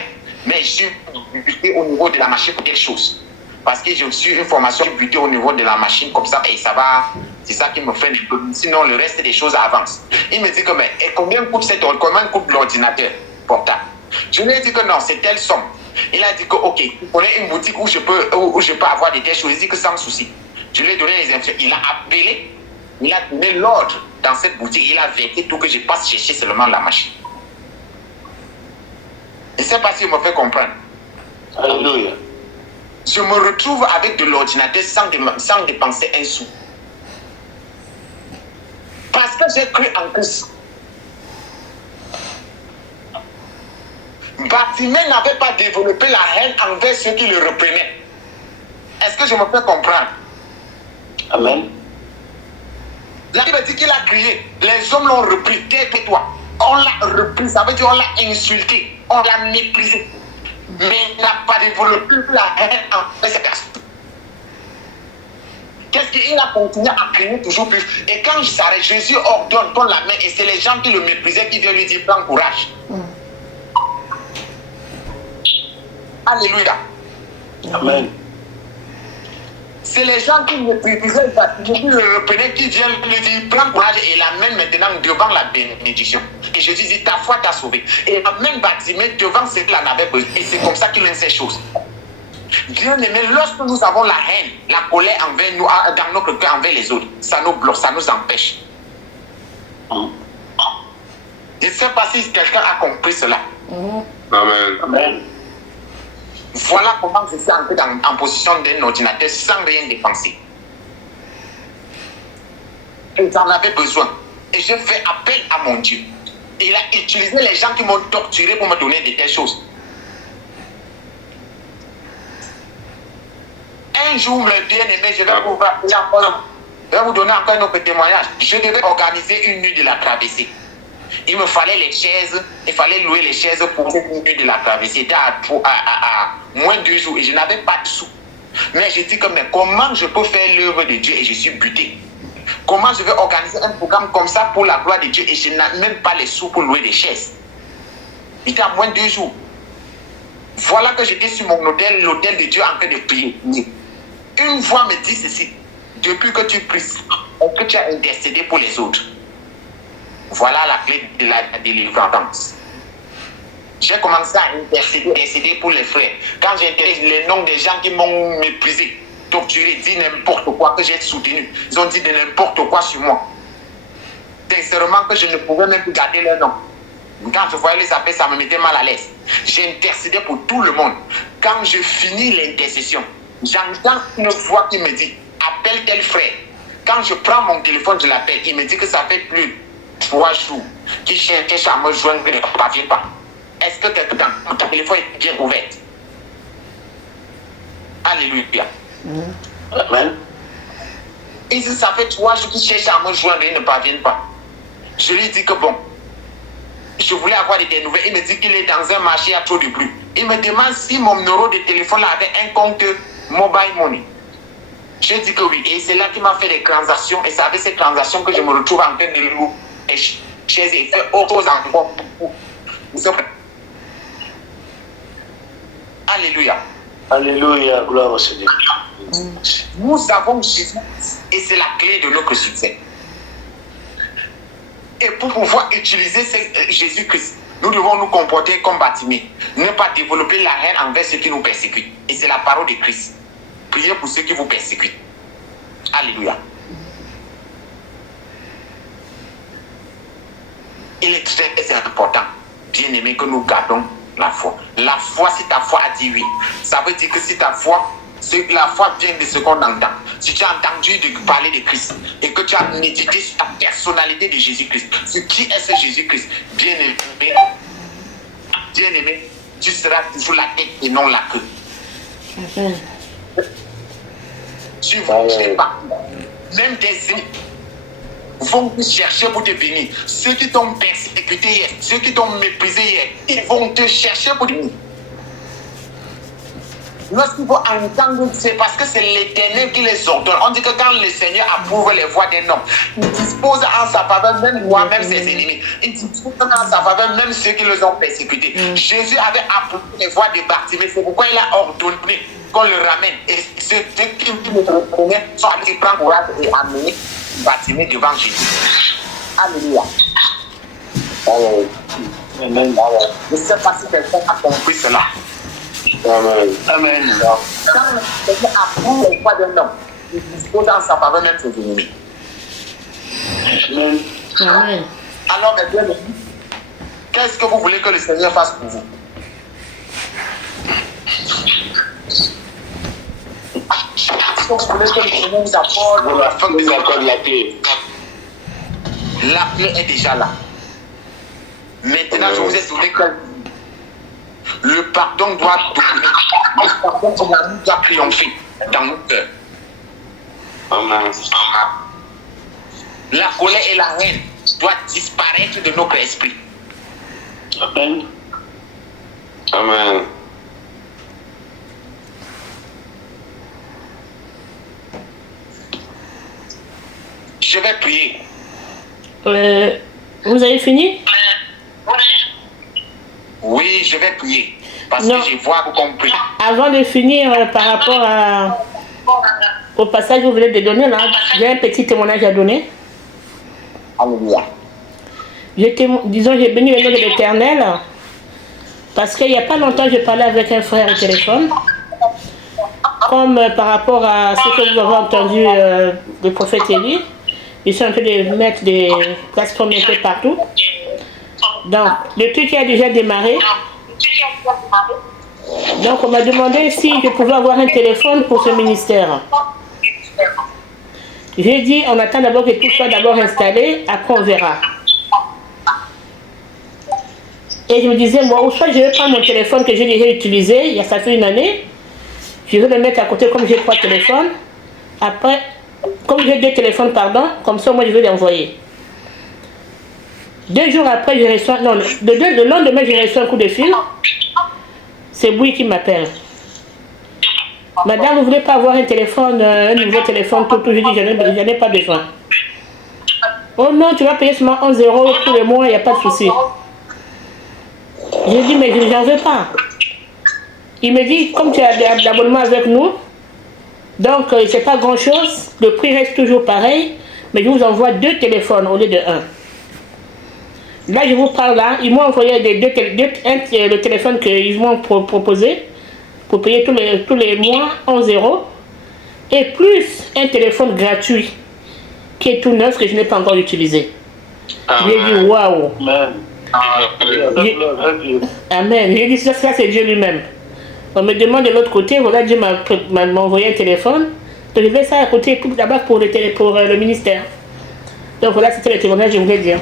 mais je suis buté au niveau de la machine pour quelque chose. Parce que je suis une formation butée au niveau de la machine comme ça et ça va, c'est ça qui me fait un peu. Sinon le reste des choses avance. Il me dit que mais et combien coûte l'ordinateur portable? Je lui ai dit que non, c'est telle somme. Il a dit que ok, vous prenez une boutique où je peux avoir des telles choses. Il dit que sans souci. Je lui ai donné les infos. Il a appelé, il a donné l'ordre dans cette boutique. Il a vérifié tout que je passe chercher seulement la machine. Je ne sais pas si il me fait comprendre. Alléluia. Je me retrouve avec de l'ordinateur sans dépenser un sou. Parce que j'ai cru en Christ. Bartimée n'avait pas développé la haine envers ceux qui le reprenaient. Est-ce que je me fais comprendre? Amen. La Bible dit qu'il a crié. Les hommes l'ont repris. Tais-toi. On l'a repris. Ça veut dire on l'a insulté. On l'a méprisé. Mais il n'a pas développé la haine envers ces personnes. Qu'est-ce qu'il a continué à crier toujours plus? Et quand il s'arrête, Jésus ordonne, donne la main. Et c'est les gens qui le méprisaient qui viennent lui dire prends courage. Alléluia. Amen. C'est les gens qui me méprisaient, qui le reprenaient, qui viennent lui dire prends courage et l'amène maintenant devant la bénédiction. Et Jésus dit ta foi t'a sauvé. Et l'amène Bartimée devant ce qu'il en avait besoin. Et c'est comme ça qu'il aime ces choses. Bien aimé, lorsque nous avons la haine, la colère envers nous, dans notre cœur envers les autres, ça nous bloque, ça nous empêche. Je ne sais pas si quelqu'un a compris cela. Amen. Amen. Voilà comment je suis entré en position d'un ordinateur sans rien dépenser. Et j'en avais besoin. Et j'ai fait appel à mon Dieu. Il a utilisé les gens qui m'ont torturé pour me donner de telles choses. Un jour, mes bien-aimés, je vais vous donner encore un autre témoignage. Je devais organiser une nuit de la traversée. Il me fallait les chaises, il fallait louer les chaises pour cette nuit de la traversée. C'était à moins de 2 jours et je n'avais pas de sous. Mais je dis mais comment je peux faire l'œuvre de Dieu et je suis buté? Comment je vais organiser un programme comme ça pour la gloire de Dieu et je n'ai même pas les sous pour louer des chaises? Il était à moins de 2 jours. Voilà que j'étais sur mon hôtel, l'hôtel de Dieu en train de prier. Une voix me dit ceci: depuis que tu pries, est-ce que tu as intercédé pour les autres? Voilà la clé de la délivrance. J'ai commencé à intercéder pour les frères. Quand j'ai interrogé les noms des gens qui m'ont méprisé, torturé, dit n'importe quoi, que j'ai soutenu, ils ont dit de n'importe quoi sur moi. Sincèrement que je ne pouvais même plus garder leur nom. Quand je voyais les appels, ça me mettait mal à l'aise. J'ai intercédé pour tout le monde. Quand je finis l'intercession, j'entends une voix qui me dit appelle tel frère. Quand je prends mon téléphone, je l'appelle. Il me dit que ça fait plus 3 jours qu'il cherche à me joindre, mais ne parvient pas. Est-ce que ton téléphone est bien ouvert? Alléluia. Amen. Il dit, ça fait 3 jours qu'il cherche à me joindre et il ne parvient pas. Je lui dis que bon, je voulais avoir des nouvelles. Il me dit qu'il est dans un marché, il y a trop de bruit. Il me demande si mon numéro de téléphone là avait un compte mobile money. Je dis que oui. Et c'est là qu'il m'a fait des transactions. Et c'est avec ces transactions que je me retrouve en train de louer et chaises et faire autres endroits. Alléluia. Alléluia. Gloire au Seigneur. Nous avons Jésus et c'est la clé de notre succès. Et pour pouvoir utiliser Jésus-Christ, nous devons nous comporter comme Bartimée. Ne pas développer la haine envers ceux qui nous persécutent. Et c'est la parole de Christ. Priez pour ceux qui vous persécutent. Alléluia. Il est très important, bien aimé, que nous gardons la foi. La foi, si ta foi a dit oui, ça veut dire que si ta foi, la foi vient de ce qu'on entend. Si tu as entendu parler de Christ et que tu as médité sur la personnalité de Jésus-Christ, sur qui est ce Jésus-Christ, bien aimé, tu seras toujours la tête et non la queue. Tu ne pas. Même tes ennemis vont te chercher pour te bénir. Ceux qui t'ont persécuté hier, ceux qui t'ont méprisé hier, ils vont te chercher pour te bénir. Lorsqu'il faut entendre, c'est parce que c'est l'Éternel qui les ordonne. On dit que quand le Seigneur approuve les voies d'un homme, il dispose en sa faveur même moi, même ses ennemis. Il dispose en sa faveur même ceux qui les ont persécutés. Jésus avait approuvé les voies de Bartimée. C'est pourquoi il a ordonné qu'on le ramène. Et ceux qui le reconnaissent sont allés prendre courage et amener Bartimée devant Jésus. Alléluia. Amen. Je ne sais pas si quelqu'un a compris cela. Amen. Amen. Quand quelqu'un approuve les voies d'un homme, il dispose en sa faveur même ses ennemis. Amen. Amen. Alors, mes bien-aimés, qu'est-ce que vous voulez que le Seigneur fasse pour vous? Est-ce que vous voulez que le Seigneur vous apporte La fin des accords de la clé. La clé est déjà là. Maintenant, je vous ai souligné que le pardon doit dominer. Le pardon doit triompher dans nos cœurs. Amen. La colère et la haine doivent disparaître de notre esprit. Amen. Amen. Je vais prier. Vous avez fini? Oui, je vais prier. Parce Non. que je vois compris. Avant de finir, par rapport au passage que vous venez de donner, là, j'ai un petit témoignage à donner. Alléluia. Disons, j'ai béni le nom de l'Éternel. Parce qu'il n'y a pas longtemps, je parlais avec un frère au téléphone. Comme par rapport à ce que vous avez entendu le prophète Élie. Ils sont en train de mettre des places communautaires partout. Donc, le truc a déjà démarré. Donc, on m'a demandé si je pouvais avoir un téléphone pour ce ministère. J'ai dit, on attend d'abord que tout soit d'abord installé, après on verra. Et je me disais, moi, soit je vais prendre mon téléphone que j'ai déjà utilisé, ça fait une année, je vais le mettre à côté comme j'ai 3 téléphones. Après, comme j'ai 2 téléphones, pardon, comme ça, moi, je vais les envoyer. 2 jours après, je reçois, non, le lendemain, je reçois un coup de fil. C'est Boui qui m'appelle. Madame, vous ne voulez pas avoir un téléphone, un nouveau téléphone, tout, je dis, j'en ai pas besoin. Oh non, tu vas payer seulement 11 € tous les mois, il n'y a pas de souci. J'ai dit, mais je n'en veux pas. Il me dit, comme tu as de l'abonnement avec nous, donc c'est pas grand chose, le prix reste toujours pareil, mais je vous envoie 2 téléphones au lieu de 1. Là, je vous parle là, ils m'ont envoyé le téléphone qu'ils m'ont proposé pour payer tous les mois 11 € et plus un téléphone gratuit qui est tout neuf que je n'ai pas encore utilisé. J'ai dit waouh. Amen. J'ai dit ça c'est Dieu lui-même. On me demande de l'autre côté, voilà, Dieu m'a envoyé un téléphone. Donc je vais ça à côté d'abord pour le ministère. Donc voilà, c'était le témoignage que je voulais dire.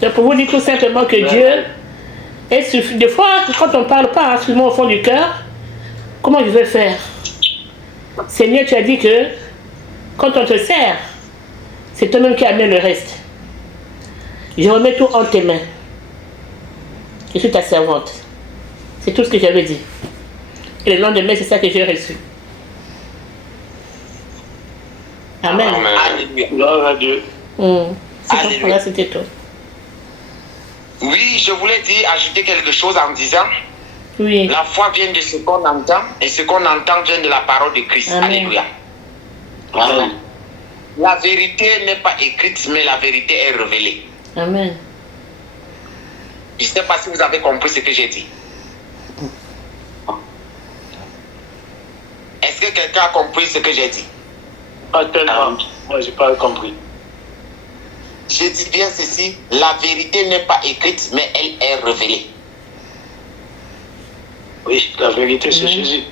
Donc pour vous dire tout simplement que Dieu est suffisant. Des fois, quand on ne parle pas, excuse-moi, au fond du cœur, comment je vais faire? Seigneur, tu as dit que quand on te sert, c'est toi-même qui amène le reste. Je remets tout en tes mains. Je suis ta servante. C'est tout ce que j'avais dit. Et le lendemain, c'est ça que j'ai reçu. Amen. Alléluia. Gloire à Dieu. Voilà, c'était tout. Oui, je voulais dire, ajouter quelque chose en disant, Oui. la foi vient de ce qu'on entend, et ce qu'on entend vient de la parole de Christ. Amen. Alléluia. Amen. La vérité n'est pas écrite, mais la vérité est révélée. Amen. Je ne sais pas si vous avez compris ce que j'ai dit. Est-ce que quelqu'un a compris ce que j'ai dit? Pas tellement. Moi, j'ai pas compris. Je dis bien ceci, la vérité n'est pas écrite, mais elle est révélée. Oui, la vérité, c'est Jésus.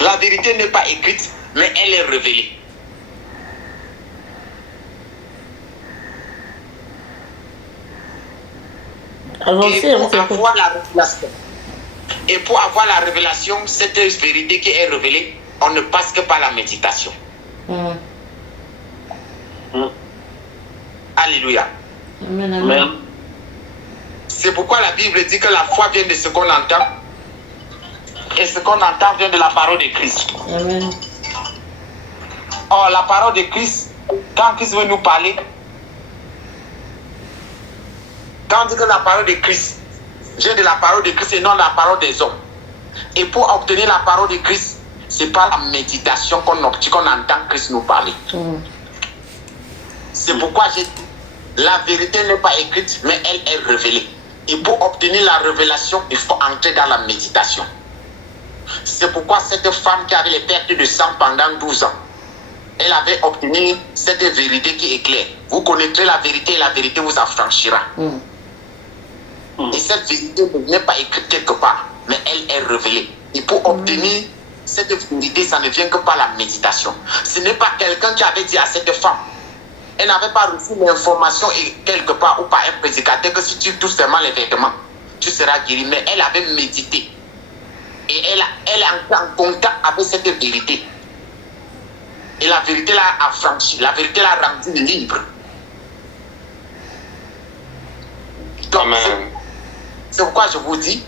La vérité n'est pas écrite, mais elle est révélée. Avancez, Et pour avoir la révélation, cette vérité qui est révélée, on ne passe que par la méditation. Alléluia. Amen, amen. Amen. C'est pourquoi la Bible dit que la foi vient de ce qu'on entend. Et ce qu'on entend vient de la parole de Christ. Amen. Or, la parole de Christ, quand Christ veut nous parler, quand on dit que la parole de Christ vient de la parole de Christ et non de la parole des hommes. Et pour obtenir la parole de Christ, c'est par la méditation qu'on entend Christ nous parler. C'est pourquoi j'ai dit, la vérité n'est pas écrite, mais elle est révélée. Et pour obtenir la révélation, il faut entrer dans la méditation. C'est pourquoi cette femme qui avait les pertes de sang pendant 12 ans, elle avait obtenu cette vérité qui est claire. Vous connaîtrez la vérité et la vérité vous affranchira. Et cette vérité n'est pas écrite quelque part, mais elle est révélée. Et pour obtenir cette vérité, ça ne vient que par la méditation. Ce n'est pas quelqu'un qui avait dit à cette femme, elle n'avait pas reçu l'information quelque part ou par un prédicateur que si tu touches seulement les vêtements, tu seras guéri. Mais elle avait médité. Et elle est entrée en contact avec cette vérité. Et la vérité l'a affranchie. La vérité l'a rendue libre. Donc, c'est pourquoi je vous dis,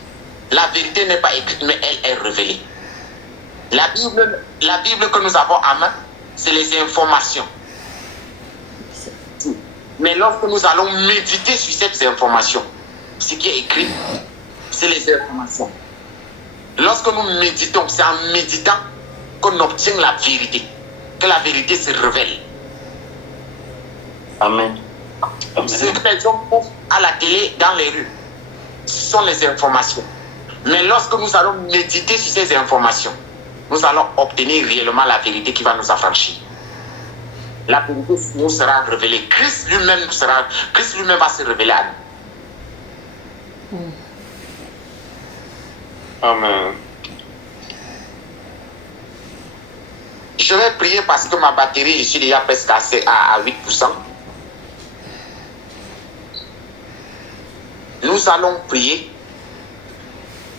la vérité n'est pas écrite, mais elle est révélée. La Bible que nous avons en main, c'est les informations. Mais lorsque nous allons méditer sur ces informations, ce qui est écrit, c'est les informations. Lorsque nous méditons, c'est en méditant qu'on obtient la vérité, que la vérité se révèle. Amen. Ce que les hommes font à la télé, dans les rues, ce sont les informations. Mais lorsque nous allons méditer sur ces informations, nous allons obtenir réellement la vérité qui va nous affranchir. La vérité nous sera révélée. Christ lui-même va se révéler à nous. Amen. Je vais prier parce que ma batterie, je suis déjà presque à 8%. Nous allons prier.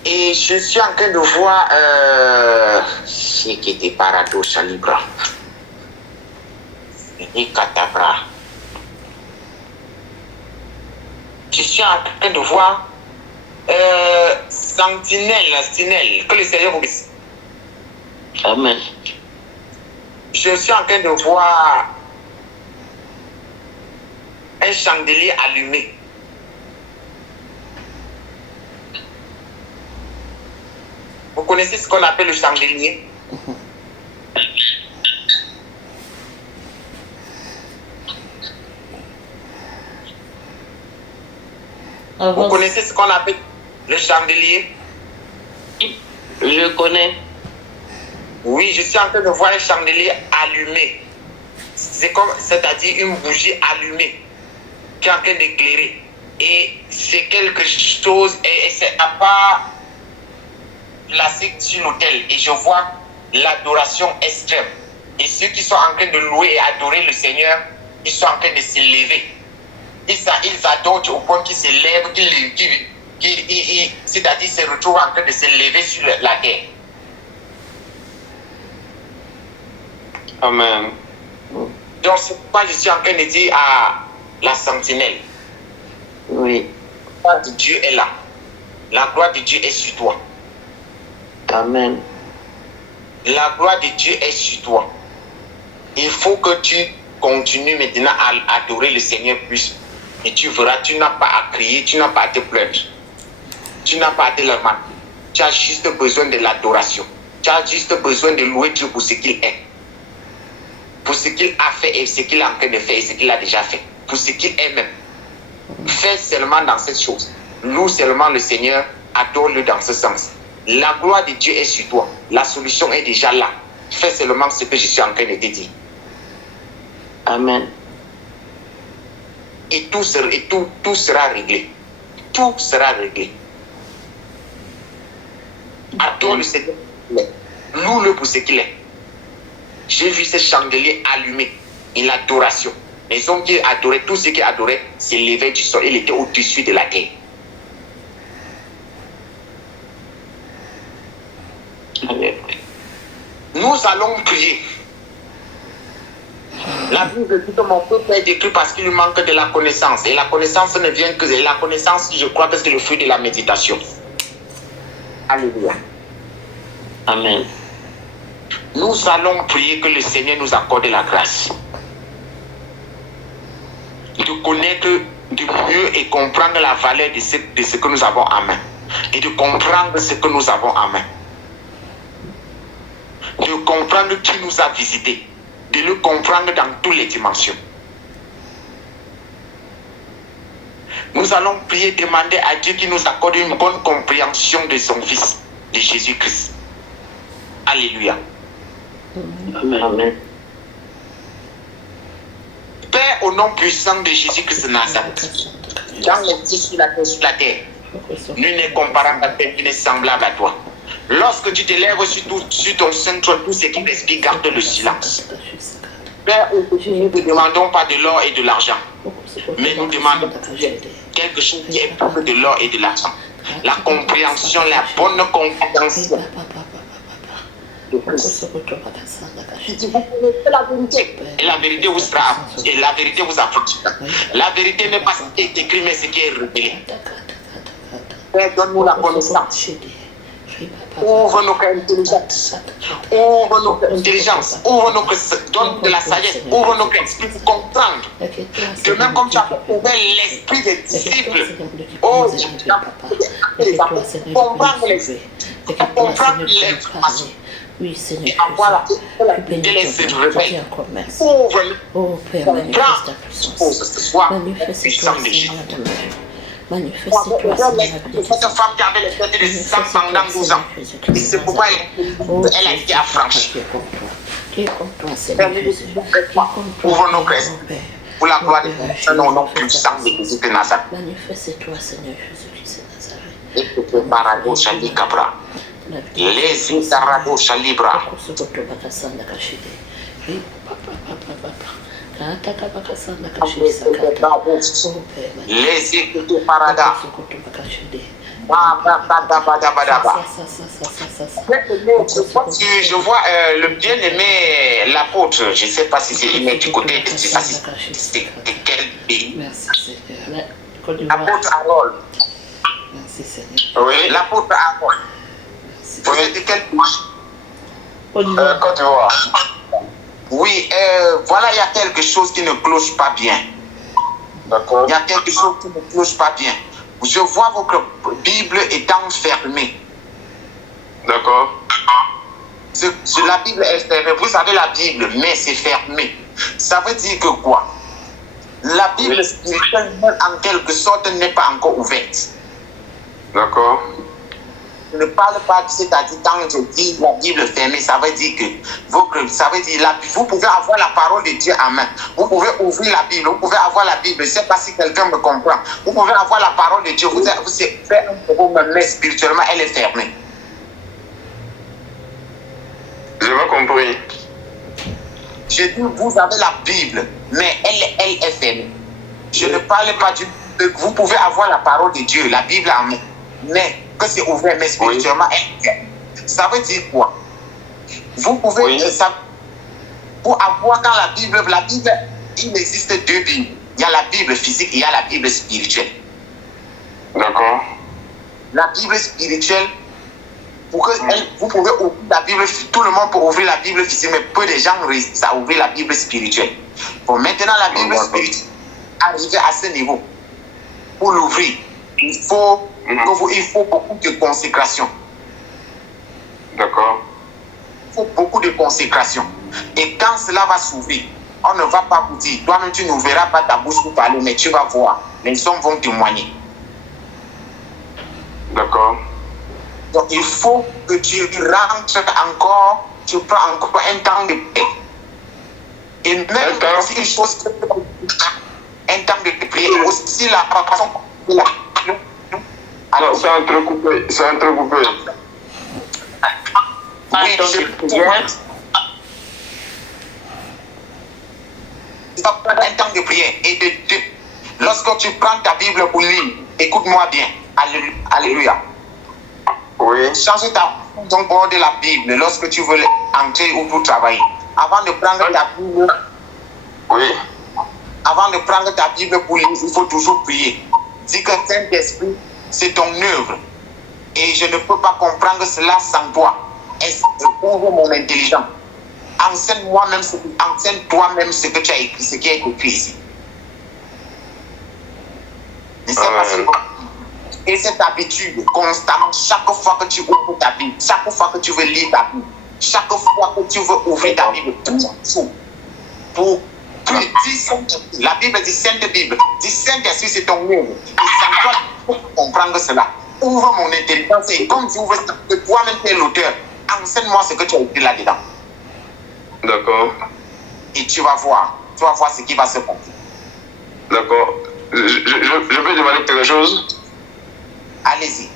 Et je suis en train de voir ce qui était paradoxe libre. Je suis en train de voir sentinelle, que le Seigneur vous bénisse. Amen. Je suis en train de voir un chandelier allumé. Vous connaissez ce qu'on appelle le chandelier? Vous connaissez ce qu'on appelle le chandelier? Je connais. Oui, je suis en train de voir un chandelier allumé. C'est-à-dire une bougie allumée qui est en train d'éclairer. Et c'est quelque chose, et c'est à part placé sur l'autel. Et je vois l'adoration extrême. Et ceux qui sont en train de louer et adorer le Seigneur, ils sont en train de se lever. Ils adorent au point qu'ils se lèvent, c'est-à-dire se retrouvent en train de se lever sur la terre. Amen. Donc, c'est pourquoi je suis en train de dire à la sentinelle, Oui. la gloire de Dieu est là. La gloire de Dieu est sur toi. Amen. La gloire de Dieu est sur toi. Il faut que tu continues maintenant à adorer le Seigneur plus. Et tu verras, tu n'as pas à crier, tu n'as pas à te plaindre. Tu n'as pas à te lamenter. Tu as juste besoin de l'adoration. Tu as juste besoin de louer Dieu pour ce qu'il est. Pour ce qu'il a fait et ce qu'il est en train de faire et ce qu'il a déjà fait. Pour ce qu'il est même. Fais seulement dans cette chose. Loue seulement le Seigneur, adore-le dans ce sens. La gloire de Dieu est sur toi. La solution est déjà là. Fais seulement ce que je suis en train de te dire. Amen. Et tout sera réglé. Tout sera réglé. Adore le Seigneur. Loue-le pour ce qu'il est. J'ai vu ce chandelier allumé. Et l'adoration. Les hommes qui adoraient, tous ceux qui adoraient, s'élevaient du sol. Il était au-dessus de la terre. Nous allons prier. La Bible dit que mon peuple est détruit parce qu'il lui manque de la connaissance. Et la connaissance ne vient que de la connaissance, je crois que c'est le fruit de la méditation. Alléluia. Amen. Nous allons prier que le Seigneur nous accorde la grâce de connaître de mieux et comprendre la valeur de ce que nous avons en main. Et de comprendre ce que nous avons en main. De comprendre qui nous a visités. De le comprendre dans toutes les dimensions. Nous allons prier, demander à Dieu qui nous accorde une bonne compréhension de son Fils, de Jésus-Christ. Alléluia. Amen. Amen. Père, au nom puissant de Jésus-Christ de Nazareth, dans les cieux sur la terre, nul n'est comparable à toi, nul n'est semblable à toi. Lorsque tu te lèves sur ton saint trône, tout ce qui respire garde le silence. Père, nous ne demandons pas de l'or et de l'argent, mais nous demandons quelque chose qui est plus de l'or et de l'argent. La compréhension, la bonne compréhension. Vous connaissez la vérité. Et la vérité vous sera et la vérité vous affranchira. La vérité n'est pas ce qui est écrit, mais ce qui est révélé. Père, donne-nous la connaissance. Ouvre nos cœurs intelligents. Ouvre nos cœurs intelligents. Ouvre nos cœurs, donne de la sagesse. Ouvre nos cœurs pour comprendre. De même comme tu as ouvert l'esprit des disciples. Oh, tu as comprendre l'information. Oui, Seigneur. Et avoir la vérité les réveille. Ouvre Oh, Père, manifeste ta puissance. ce soir. Manifeste Puissant toi, de Jésus. Seigneur, de Dieu. Manifeste-toi, Seigneur, de Cette femme qui avait les têtes de sang pendant 12 ans. Et c'est pourquoi elle a été affranchie. Qui est comme toi, Seigneur Jésus. Ouvre nos cœurs pour la gloire de Dieu, au nom puissant de Jésus de Nazareth. Manifeste-toi, Seigneur Jésus-Christ de Nazareth. Et que Marado Shali Cabra. Les Itarado Shalibra. Les écoutes parada. Je vois le bien-aimé l'apôtre. Je ne sais pas si c'est du côté de quel pays. L'apôtre Harold. Oui, l'apôtre Harold. Vous êtes de quel pays? Côte d'Ivoire. Oui, voilà, il y a quelque chose qui ne cloche pas bien. D'accord. Il y a quelque chose qui ne cloche pas bien. Je vois votre Bible étant fermée. D'accord. La Bible est fermée. Vous avez la Bible, mais c'est fermé. Ça veut dire que quoi? La Bible spirituelle, en quelque sorte, n'est pas encore ouverte. D'accord. Je ne parle pas, c'est-à-dire quand je dis la Bible fermée, ça veut dire que vous pouvez avoir la parole de Dieu en main. Vous pouvez ouvrir la Bible, vous pouvez avoir la Bible. Je ne sais pas si quelqu'un me comprend. Vous pouvez avoir la parole de Dieu. Vous faites un problème, mais spirituellement, elle est fermée. Je n'ai pas compris. Je dis, vous avez la Bible, mais elle est fermée. Je ne parle pas du... Vous pouvez avoir la parole de Dieu, la Bible en main, mais que c'est ouvert, mais spirituellement, ça veut dire quoi? Vous pouvez... Pour avoir dans la Bible, il existe deux Bibles. Il y a la Bible physique et il y a la Bible spirituelle. D'accord. La Bible spirituelle, pour que vous pouvez ouvrir la Bible, tout le monde peut ouvrir la Bible physique, mais peu de gens réussissent à ouvrir la Bible spirituelle. Pour maintenant la Bible spirituelle, arriver à ce niveau, pour l'ouvrir, il faut beaucoup de consécration. D'accord. Il faut beaucoup de consécration. Et quand cela va s'ouvrir, on ne va pas vous dire, toi-même tu n'ouvriras pas ta bouche pour parler, mais tu vas voir, les hommes vont témoigner. D'accord. Donc il faut que tu rentres encore, tu prends encore un temps de paix. Et même aussi une chose, un temps de prière, aussi la façon de la... Alors, c'est entrecoupé, c'est entrecoupé. Oui, tu vas prendre un temps de prière. Et lorsque tu prends ta Bible pour lire, écoute-moi bien. Alléluia. Oui. Change ton bord de la Bible lorsque tu veux entrer ou pour travailler. Avant de prendre ta Bible, oui. Avant de prendre ta Bible pour lire, il faut toujours prier. Dis que Saint-Esprit, c'est ton œuvre. Et je ne peux pas comprendre cela sans toi. Ouvre mon intelligence. Enseigne-toi même ce que tu as écrit, ce qui est écrit ici. Ne sais pas si... Et cette habitude, constamment, chaque fois que tu ouvres ta Bible, chaque fois que tu veux lire ta Bible, chaque fois que tu veux ouvrir ta Bible, pour la Bible dit Sainte Bible, dit Saint-Esprit, c'est ton œuvre. Et sans toi, il faut comprendre cela. Ouvre mon intelligence et comme tu ouvres que toi-même tu es l'auteur, enseigne-moi ce que tu as écrit là-dedans. D'accord. Et tu vas voir ce qui va se passer. D'accord. Je peux demander quelque chose? Allez-y.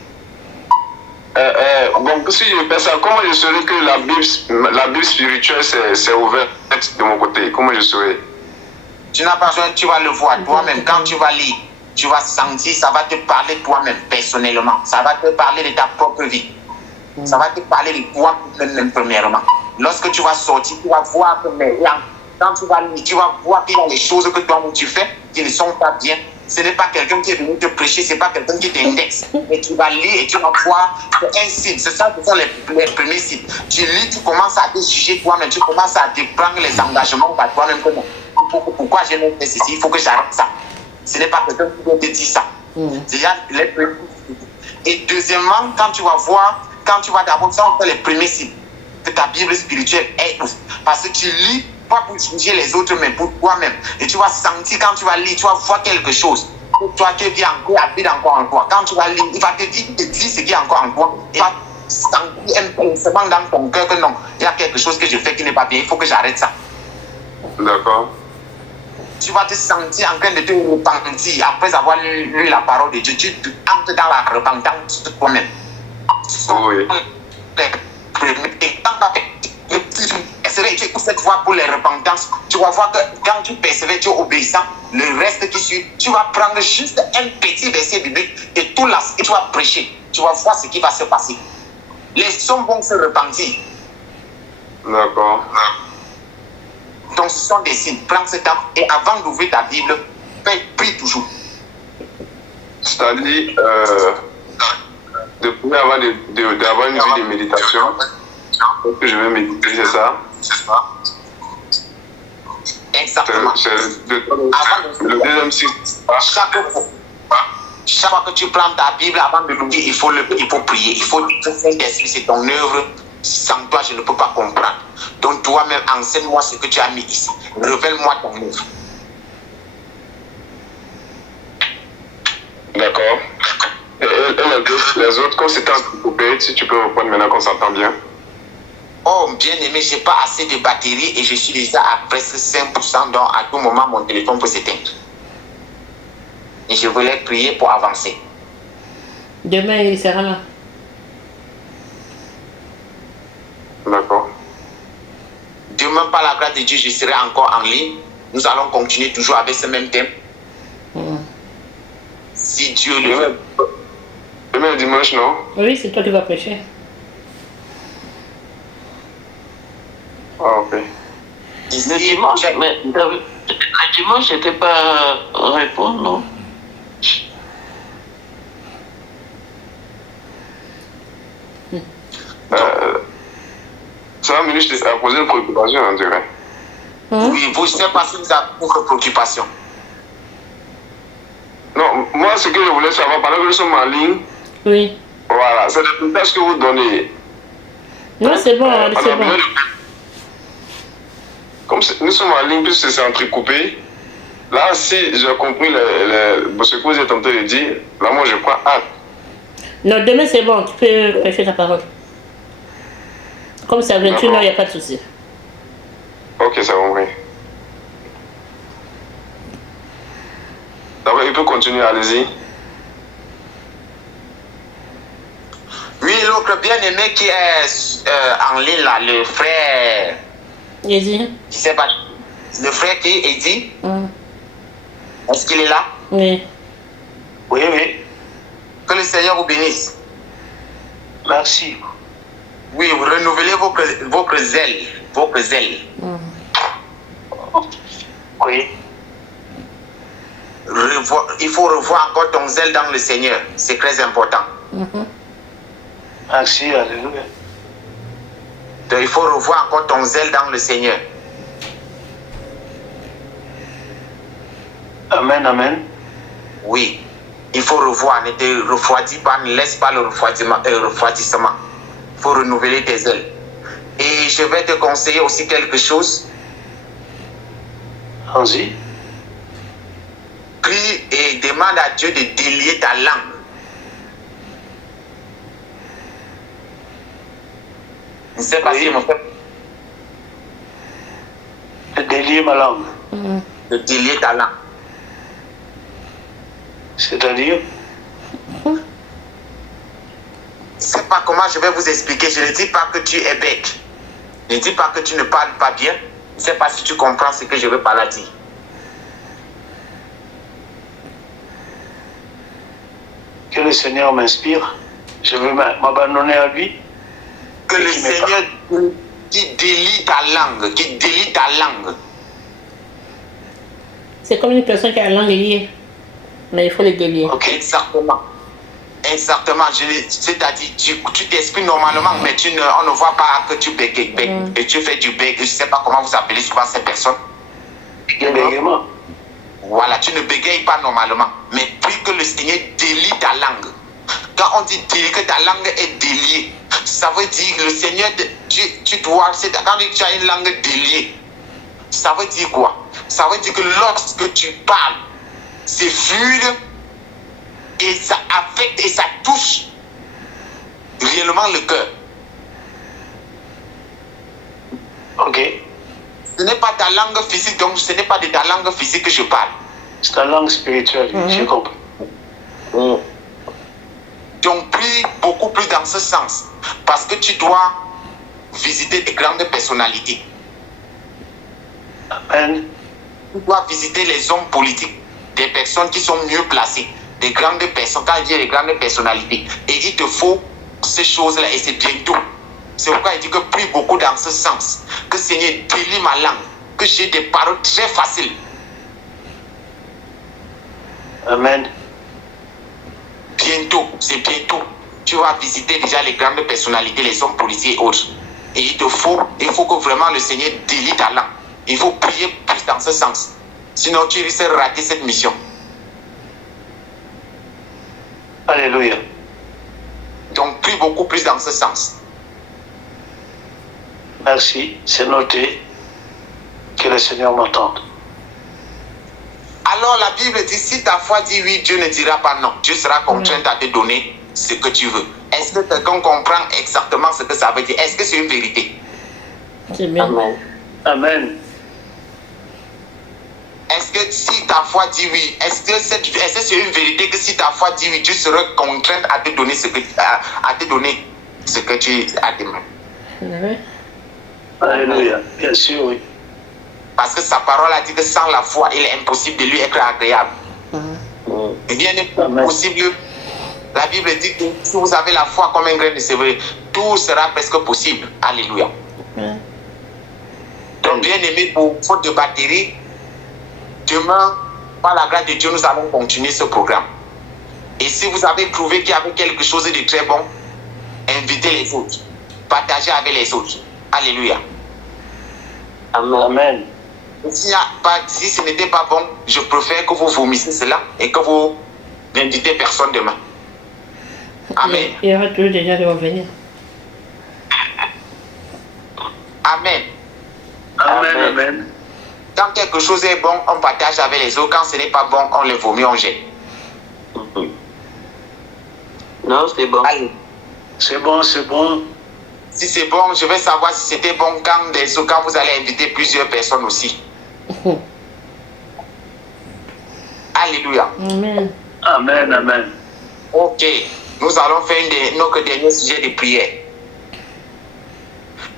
Donc, si je fais ça, comment je saurais que la Bible spirituelle c'est ouverte de mon côté? Comment je saurais? Tu n'as pas besoin, tu vas le voir toi-même. Quand tu vas lire, tu vas sentir, ça va te parler toi-même personnellement. Ça va te parler de ta propre vie. Ça va te parler de toi-même premièrement. Lorsque tu vas sortir, tu vas voir que quand tu vas lire, tu vas voir qu'il y a les choses que toi-même tu fais qui ne sont pas bien. Ce n'est pas quelqu'un qui est venu te prêcher, ce n'est pas quelqu'un qui t'indexe. Mais tu vas lire et tu vas voir un signe. C'est ça, ce sont les premiers signes. Tu lis, tu commences à te juger toi-même, tu commences à te prendre les engagements par toi-même. Pourquoi je ne fais ceci? Il faut que j'arrête ça. Ce n'est pas quelqu'un qui vient te dire ça. Déjà, les premiers signes. Et deuxièmement, quand tu vas d'abord, ça on fait les premiers signes que ta Bible spirituelle est ouverte. Parce que tu lis, pas pour juger les autres, mais pour toi-même. Et tu vas sentir, quand tu vas lire, tu vas voir quelque chose. Toi, tu es encore, habite encore en toi. Quand tu vas lire, il va te dire ce qui est encore en toi. Et tu vas sentir un pincement dans ton cœur que non, il y a quelque chose que je fais qui n'est pas bien, il faut que j'arrête ça. D'accord. Tu vas te sentir en train de te repentir après avoir lu la parole de Dieu. Tu entres dans la repentance de toi-même. Oui. Et quand tu écoutes cette voix pour les repentances, tu vas voir que quand tu persévères, tu es obéissant, le reste qui suit, tu vas prendre juste un petit verset biblique et tout là, et tu vas prêcher. Tu vas voir ce qui va se passer. Les hommes vont se repentir. D'accord. Donc ce sont des signes. Prends ce temps et avant d'ouvrir ta Bible, prie toujours. C'est-à-dire, d'avoir une vie de méditation, que je vais méditer, c'est ça? Exactement. C'est le deuxième signe. Chaque fois que tu prends ta Bible, avant de l'ouvrir, il faut prier. Il faut dire que Saint-Esprit, c'est ton œuvre. Sans toi, je ne peux pas comprendre. Donc toi-même, enseigne-moi ce que tu as mis ici. Révèle-moi ton œuvre. D'accord. Et les autres, quand c'était coupé, si tu peux reprendre maintenant qu'on s'entend bien. Oh, bien aimé, je n'ai pas assez de batterie et je suis déjà à presque 5%, donc à tout moment, mon téléphone peut s'éteindre. Et je voulais prier pour avancer. Demain, il sera là. D'accord. Demain, par la grâce de Dieu, je serai encore en ligne. Nous allons continuer toujours avec ce même thème. Si Dieu le veut. Demain dimanche, non? Oui, c'est toi qui vas prêcher. Ah, ok. Le dimanche, mais le dimanche, j'étais pas répondre, non? Ça, ministre, a posé une préoccupation, on dirait. Oui, vous ne savez pas si vous avez d'autres préoccupations. Non, moi, ce que je voulais savoir, pendant que nous sommes en ligne, Oui. voilà, c'est le message que vous donnez. Non, c'est bon, On a c'est bon. besoin de- Comme nous sommes en ligne, puisque c'est entrecoupé, là, si j'ai compris ce que vous êtes en train de dire, là, moi, je prends acte. Non, demain c'est bon, tu peux prêcher ta parole. Comme c'est à 21h, il n'y a pas de souci. Ok, ça va, oui. D'accord, il peut continuer, allez-y. Oui, l'autre bien-aimé qui est en ligne là, le frère, Vas-y. je sais pas, le frère qui est dit, est-ce qu'il est là? Oui. Oui, oui. Que le Seigneur vous bénisse. Merci. Oui, vous renouvelez votre zèle, votre zèle. Oui. Il faut revoir encore ton zèle dans le Seigneur, c'est très important. Merci, alléluia. Donc, il faut revoir encore ton zèle dans le Seigneur. Amen, amen. Oui, il faut revoir, ne te refroidis pas, ne laisse pas le refroidissement. Il faut renouveler tes ailes. Et je vais te conseiller aussi quelque chose. Allons-y. Prie et demande à Dieu de délier ta langue. Je ne sais pas si mon frère. De délier ma langue. De délier ta langue. C'est-à-dire? Je ne sais pas comment je vais vous expliquer. Je ne dis pas que tu es bête. Je ne dis pas que tu ne parles pas bien. Je ne sais pas si tu comprends ce que je veux par là dire. Que le Seigneur m'inspire. Je veux m'abandonner à lui. Que le Seigneur qui délie ta langue, qui délie ta langue. C'est comme une personne qui a la langue liée. Mais il faut les délier. Ok, exactement. Exactement. C'est-à-dire, tu t'exprimes normalement, mais on ne voit pas que tu bégayes. Et tu fais du bég. Je ne sais pas comment vous appelez souvent ces personnes. Le bégaiement. Voilà, tu ne bégayes pas normalement. Mais puis que le Seigneur délie ta langue. Quand on dit que ta langue est déliée, ça veut dire que le Seigneur, tu dois, quand tu as une langue déliée, ça veut dire quoi? Ça veut dire que lorsque tu parles, c'est fluide et ça affecte et ça touche réellement le cœur. Ok. Ce n'est pas ta langue physique, donc ce n'est pas de ta langue physique que je parle. C'est ta langue spirituelle, j'ai compris. Donc prie beaucoup plus dans ce sens. Parce que tu dois visiter des grandes personnalités. Amen. Tu dois visiter les hommes politiques, des personnes qui sont mieux placées, des grandes personnes, quand il dit des grandes personnalités. Et il te faut ces choses-là et c'est bientôt. C'est pourquoi il dit que prie beaucoup dans ce sens. Que Seigneur délie ma langue, que j'ai des paroles très faciles. Amen. Bientôt, c'est bientôt. Tu vas visiter déjà les grandes personnalités, les hommes politiques et autres. Et il faut que vraiment le Seigneur délie ta langue. Il faut prier plus dans ce sens. Sinon, tu risques de rater cette mission. Alléluia. Donc, prie beaucoup plus dans ce sens. Merci, c'est noté. Que le Seigneur m'entende. Alors, la Bible dit, si ta foi dit oui, Dieu ne dira pas non. Dieu sera contraint à te donner ce que tu veux. Est-ce que quelqu'un comprend exactement ce que ça veut dire? Est-ce que c'est une vérité? C'est bien. Amen. Amen. Est-ce que si ta foi dit oui, est-ce que c'est une vérité que si ta foi dit oui, Dieu sera contraint à te donner ce que tu as demandé? Alléluia. Bien sûr, oui. Parce que sa parole a dit que sans la foi, il est impossible de lui être agréable. Et bien impossible. La Bible dit que si vous avez la foi comme un grain de sévré, tout sera presque possible. Alléluia. Donc Donc, bien aimé, pour faute de batterie, demain, par la grâce de Dieu, nous allons continuer ce programme. Et si vous avez trouvé qu'il y avait quelque chose de très bon, invitez les autres. Partagez avec les autres. Alléluia. Amen. Si ce n'était pas bon, je préfère que vous vomissiez cela et que vous n'invitez personne demain. Amen. Il y aura toujours des gens qui vont venir. Amen. Amen, amen. Quand quelque chose est bon, on partage avec les autres. Quand ce n'est pas bon, on le vomit, on jette. Non, c'est bon. Allez. C'est bon, c'est bon. Si c'est bon, je vais savoir si c'était bon quand vous allez inviter plusieurs personnes aussi. Alléluia. Amen. Amen, amen. Ok. Nous allons faire notre dernier sujet de prière.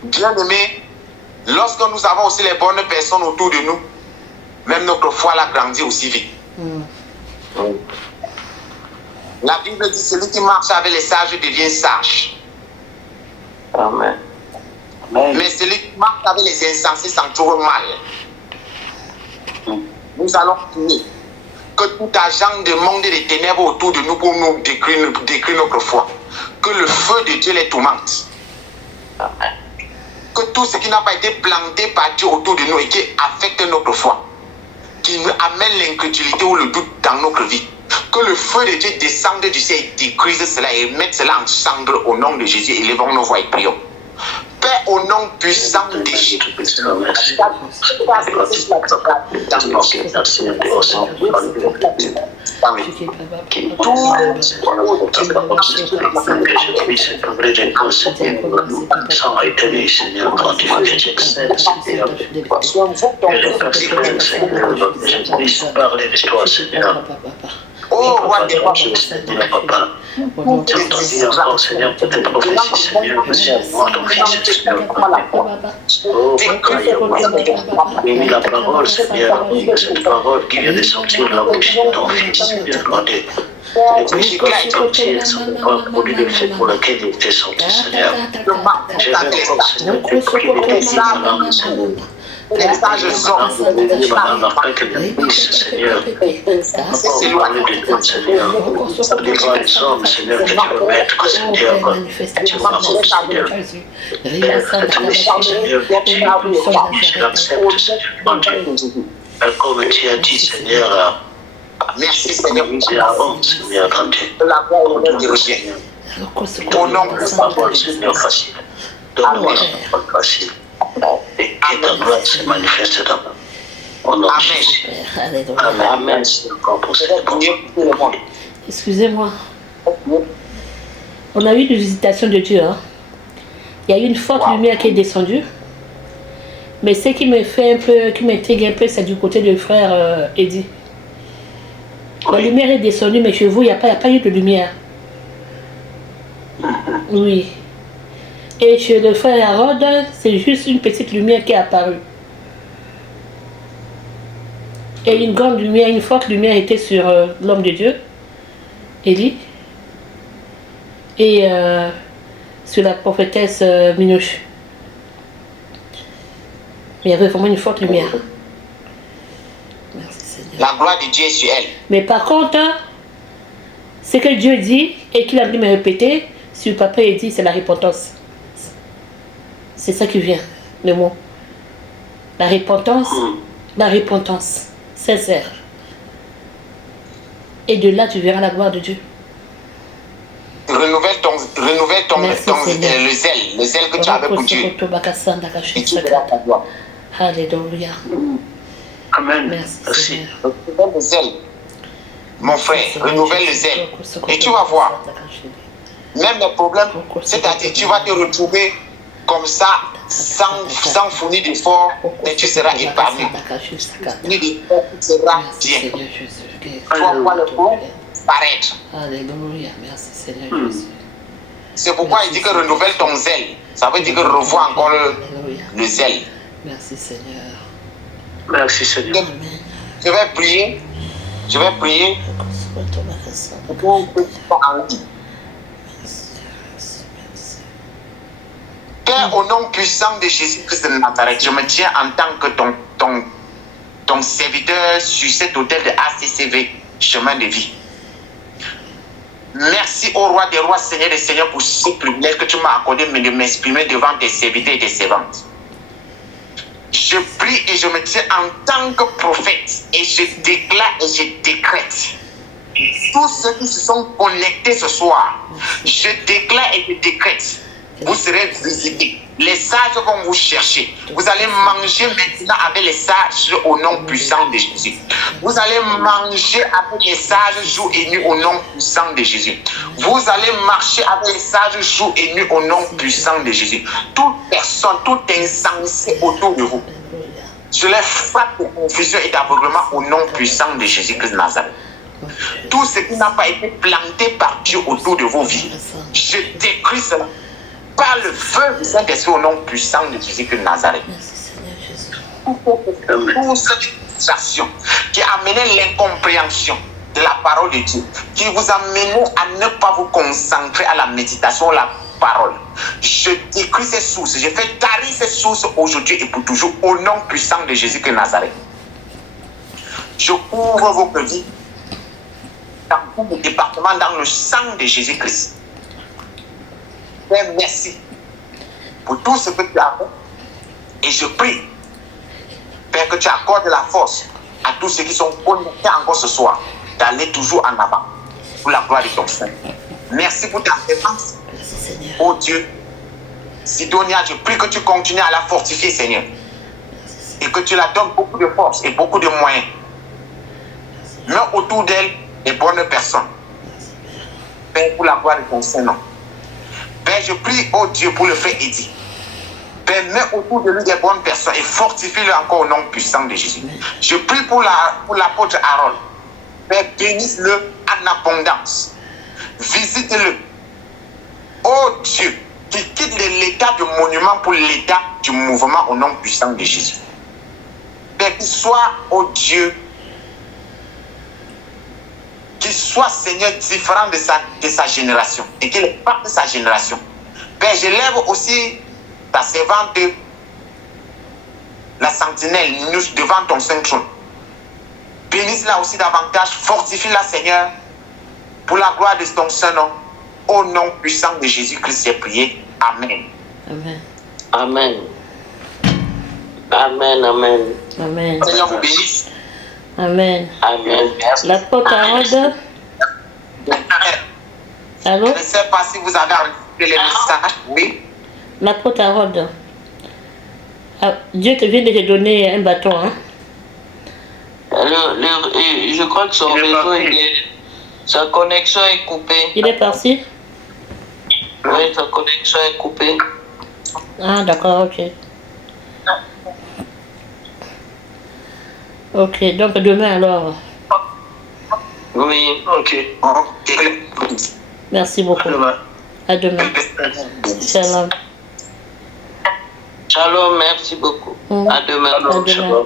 Bien aimé, lorsque nous avons aussi les bonnes personnes autour de nous, même notre foi l'a grandi aussi vite. La Bible dit celui qui marche avec les sages devient sage. Amen. Mais celui qui marche avec les insensés s'en trouve mal. Nous allons prier que tout agent de monde et de ténèbres autour de nous pour nous détruire notre foi. Que le feu de Dieu les tourmente. Que tout ce qui n'a pas été planté par Dieu autour de nous et qui affecte notre foi, qui nous amène l'incrédulité ou le doute dans notre vie, que le feu de Dieu descende du ciel et détruise cela et mette cela en cendre au nom de Jésus. Élevons nos voix et prions. Père, au nom puissant de Jésus. Oh, roi des rois, Seigneur, papa. J'ai encore, Seigneur, pour tes prophéties, Seigneur, merci à moi, ton fils, Seigneur. Oh, papa, bénis la parole, Seigneur, cette parole qui vient de sortir de la bouche de ton fils, Seigneur, demandez. Et puis, qu'il sortir, Seigneur, pour le fait pour lequel il était sorti, Seigneur. Je vais encore, Seigneur, pour qu'il était dans la langue, Seigneur. les sages sont. Seigneur, c'est loin de toi, Seigneur. Les grands hommes, Seigneur, que tu vas mettre, Seigneur, tu vas Seigneur. Comme tu as dit, Seigneur, merci, Seigneur. Seigneur, quand tu au nom de Seigneur, facile. Donne-moi un rôle facile. Et que ta gloire se manifeste dans nous. Au nom de Jésus. Amen. Amen. Encore pour cette bonne. Excusez-moi. On a eu une visitation de Dieu. Hein? Il y a eu une forte lumière qui est descendue. Mais ce qui me fait un peu, qui m'intrigue un peu, c'est du côté du frère Eddie. La lumière est descendue, mais chez vous, il n'y a pas eu de lumière. Oui. Et chez le frère Harold, c'est juste une petite lumière qui est apparue. Et une grande lumière, une forte lumière était sur l'homme de Dieu, Élie, et sur la prophétesse Minouche. Il y avait vraiment une forte lumière. Merci Seigneur. La gloire de Dieu est sur elle. Mais par contre, ce que Dieu dit et qu'il a dû me répéter, sur le papa il dit, c'est la repentance. C'est ça qui vient, le mot. La repentance sincère. Et de là, tu verras la gloire de Dieu. Renouvelle le zèle que tu avais pour Dieu. Et tu verras ta gloire. Alléluia. Amen. Merci. Renouvelle le zèle. Mon frère, renouvelle le zèle. Et tu vas voir. Même les problèmes, c'est-à-dire tu vas te retrouver comme ça, sans fournir d'efforts, mais tu seras épargné. Fournir d'efforts, tu seras bien. Tu vas voir le bon paraître. Alléluia, merci Seigneur Jésus. C'est pourquoi il dit que renouvelle ton zèle. Ça veut dire que revois encore le zèle. Merci Seigneur. Merci Seigneur. Je vais prier. Père Père, au nom puissant de Jésus-Christ de Nazareth, je me tiens en tant que ton serviteur sur cet hôtel de ACCV, chemin de vie. Merci au roi des rois, Seigneur des seigneurs, pour ce privilège que tu m'as accordé de m'exprimer devant tes serviteurs et tes servantes. Je prie et je me tiens en tant que prophète et je déclare et je décrète. Tous ceux qui se sont connectés ce soir, je déclare et je décrète. Vous serez visités. Les sages vont vous chercher. Vous allez manger maintenant avec les sages au nom puissant de Jésus. Vous allez manger avec les sages jour et nuit au nom puissant de Jésus. Vous allez marcher avec les sages jour et nuit au nom puissant de Jésus. Toute personne, tout insensé autour de vous, je les frappe de confusion et d'aveuglement au nom puissant de Jésus-Christ de Nazareth. Tout ce qui n'a pas été planté par Dieu autour de vos vies, je décris cela par le feu du Saint-Esprit au nom puissant de Jésus-Christ de Nazareth. Toute cette situation qui a amené l'incompréhension de la parole de Dieu, qui vous a amené à ne pas vous concentrer à la méditation, la parole. Je décris ces sources, je fais tarir ces sources aujourd'hui et pour toujours au nom puissant de Jésus-Christ de Nazareth. Je couvre vos vies dans tout le département dans le sang de Jésus-Christ. Père, merci pour tout ce que tu as fait. Et je prie, Père, que tu accordes la force à tous ceux qui sont connectés encore ce soir d'aller toujours en avant pour la gloire de ton Saint. Merci pour ta présence. Oh Dieu, Sidonia, je prie que tu continues à la fortifier, Seigneur. Et que tu la donnes beaucoup de force et beaucoup de moyens. Mets autour d'elle les bonnes personnes. Père, pour la gloire de ton Saint-Nom. Père, je prie, oh Dieu, pour le frère Eddie. Père, mets autour de lui des bonnes personnes et fortifie-le encore au nom puissant de Jésus. Je prie pour l'apôtre Harold. Père, bénisse-le en abondance. Visite-le. Oh Dieu, qui quitte l'état de monument pour l'état du mouvement au nom puissant de Jésus. Père, qu'il soit, oh Dieu, qu'il soit, Seigneur, différent de sa génération et qu'il parte de sa génération. Père, je lève aussi ta servante, la sentinelle, devant ton Saint-Trône. Bénisse-la aussi davantage, fortifie-la, Seigneur, pour la gloire de ton Saint-Nom. Au nom puissant de Jésus-Christ, j'ai prié. Amen. Amen. Amen. Amen, amen. Amen. Seigneur vous bénisse. Amen. Amen. L'apôtre Harold. Allô? Je ne sais pas si vous avez reçu les messages. Oui. L'apôtre Harold. Dieu te vient de te donner un bâton, hein? Je crois que son réseau, sa connexion est coupée. Il est parti? Oui, sa connexion est coupée. Ah, d'accord, ok. Ok, donc demain alors. Oui. Ok. Merci beaucoup. À demain. Shalom. Shalom, merci beaucoup. À demain. À demain.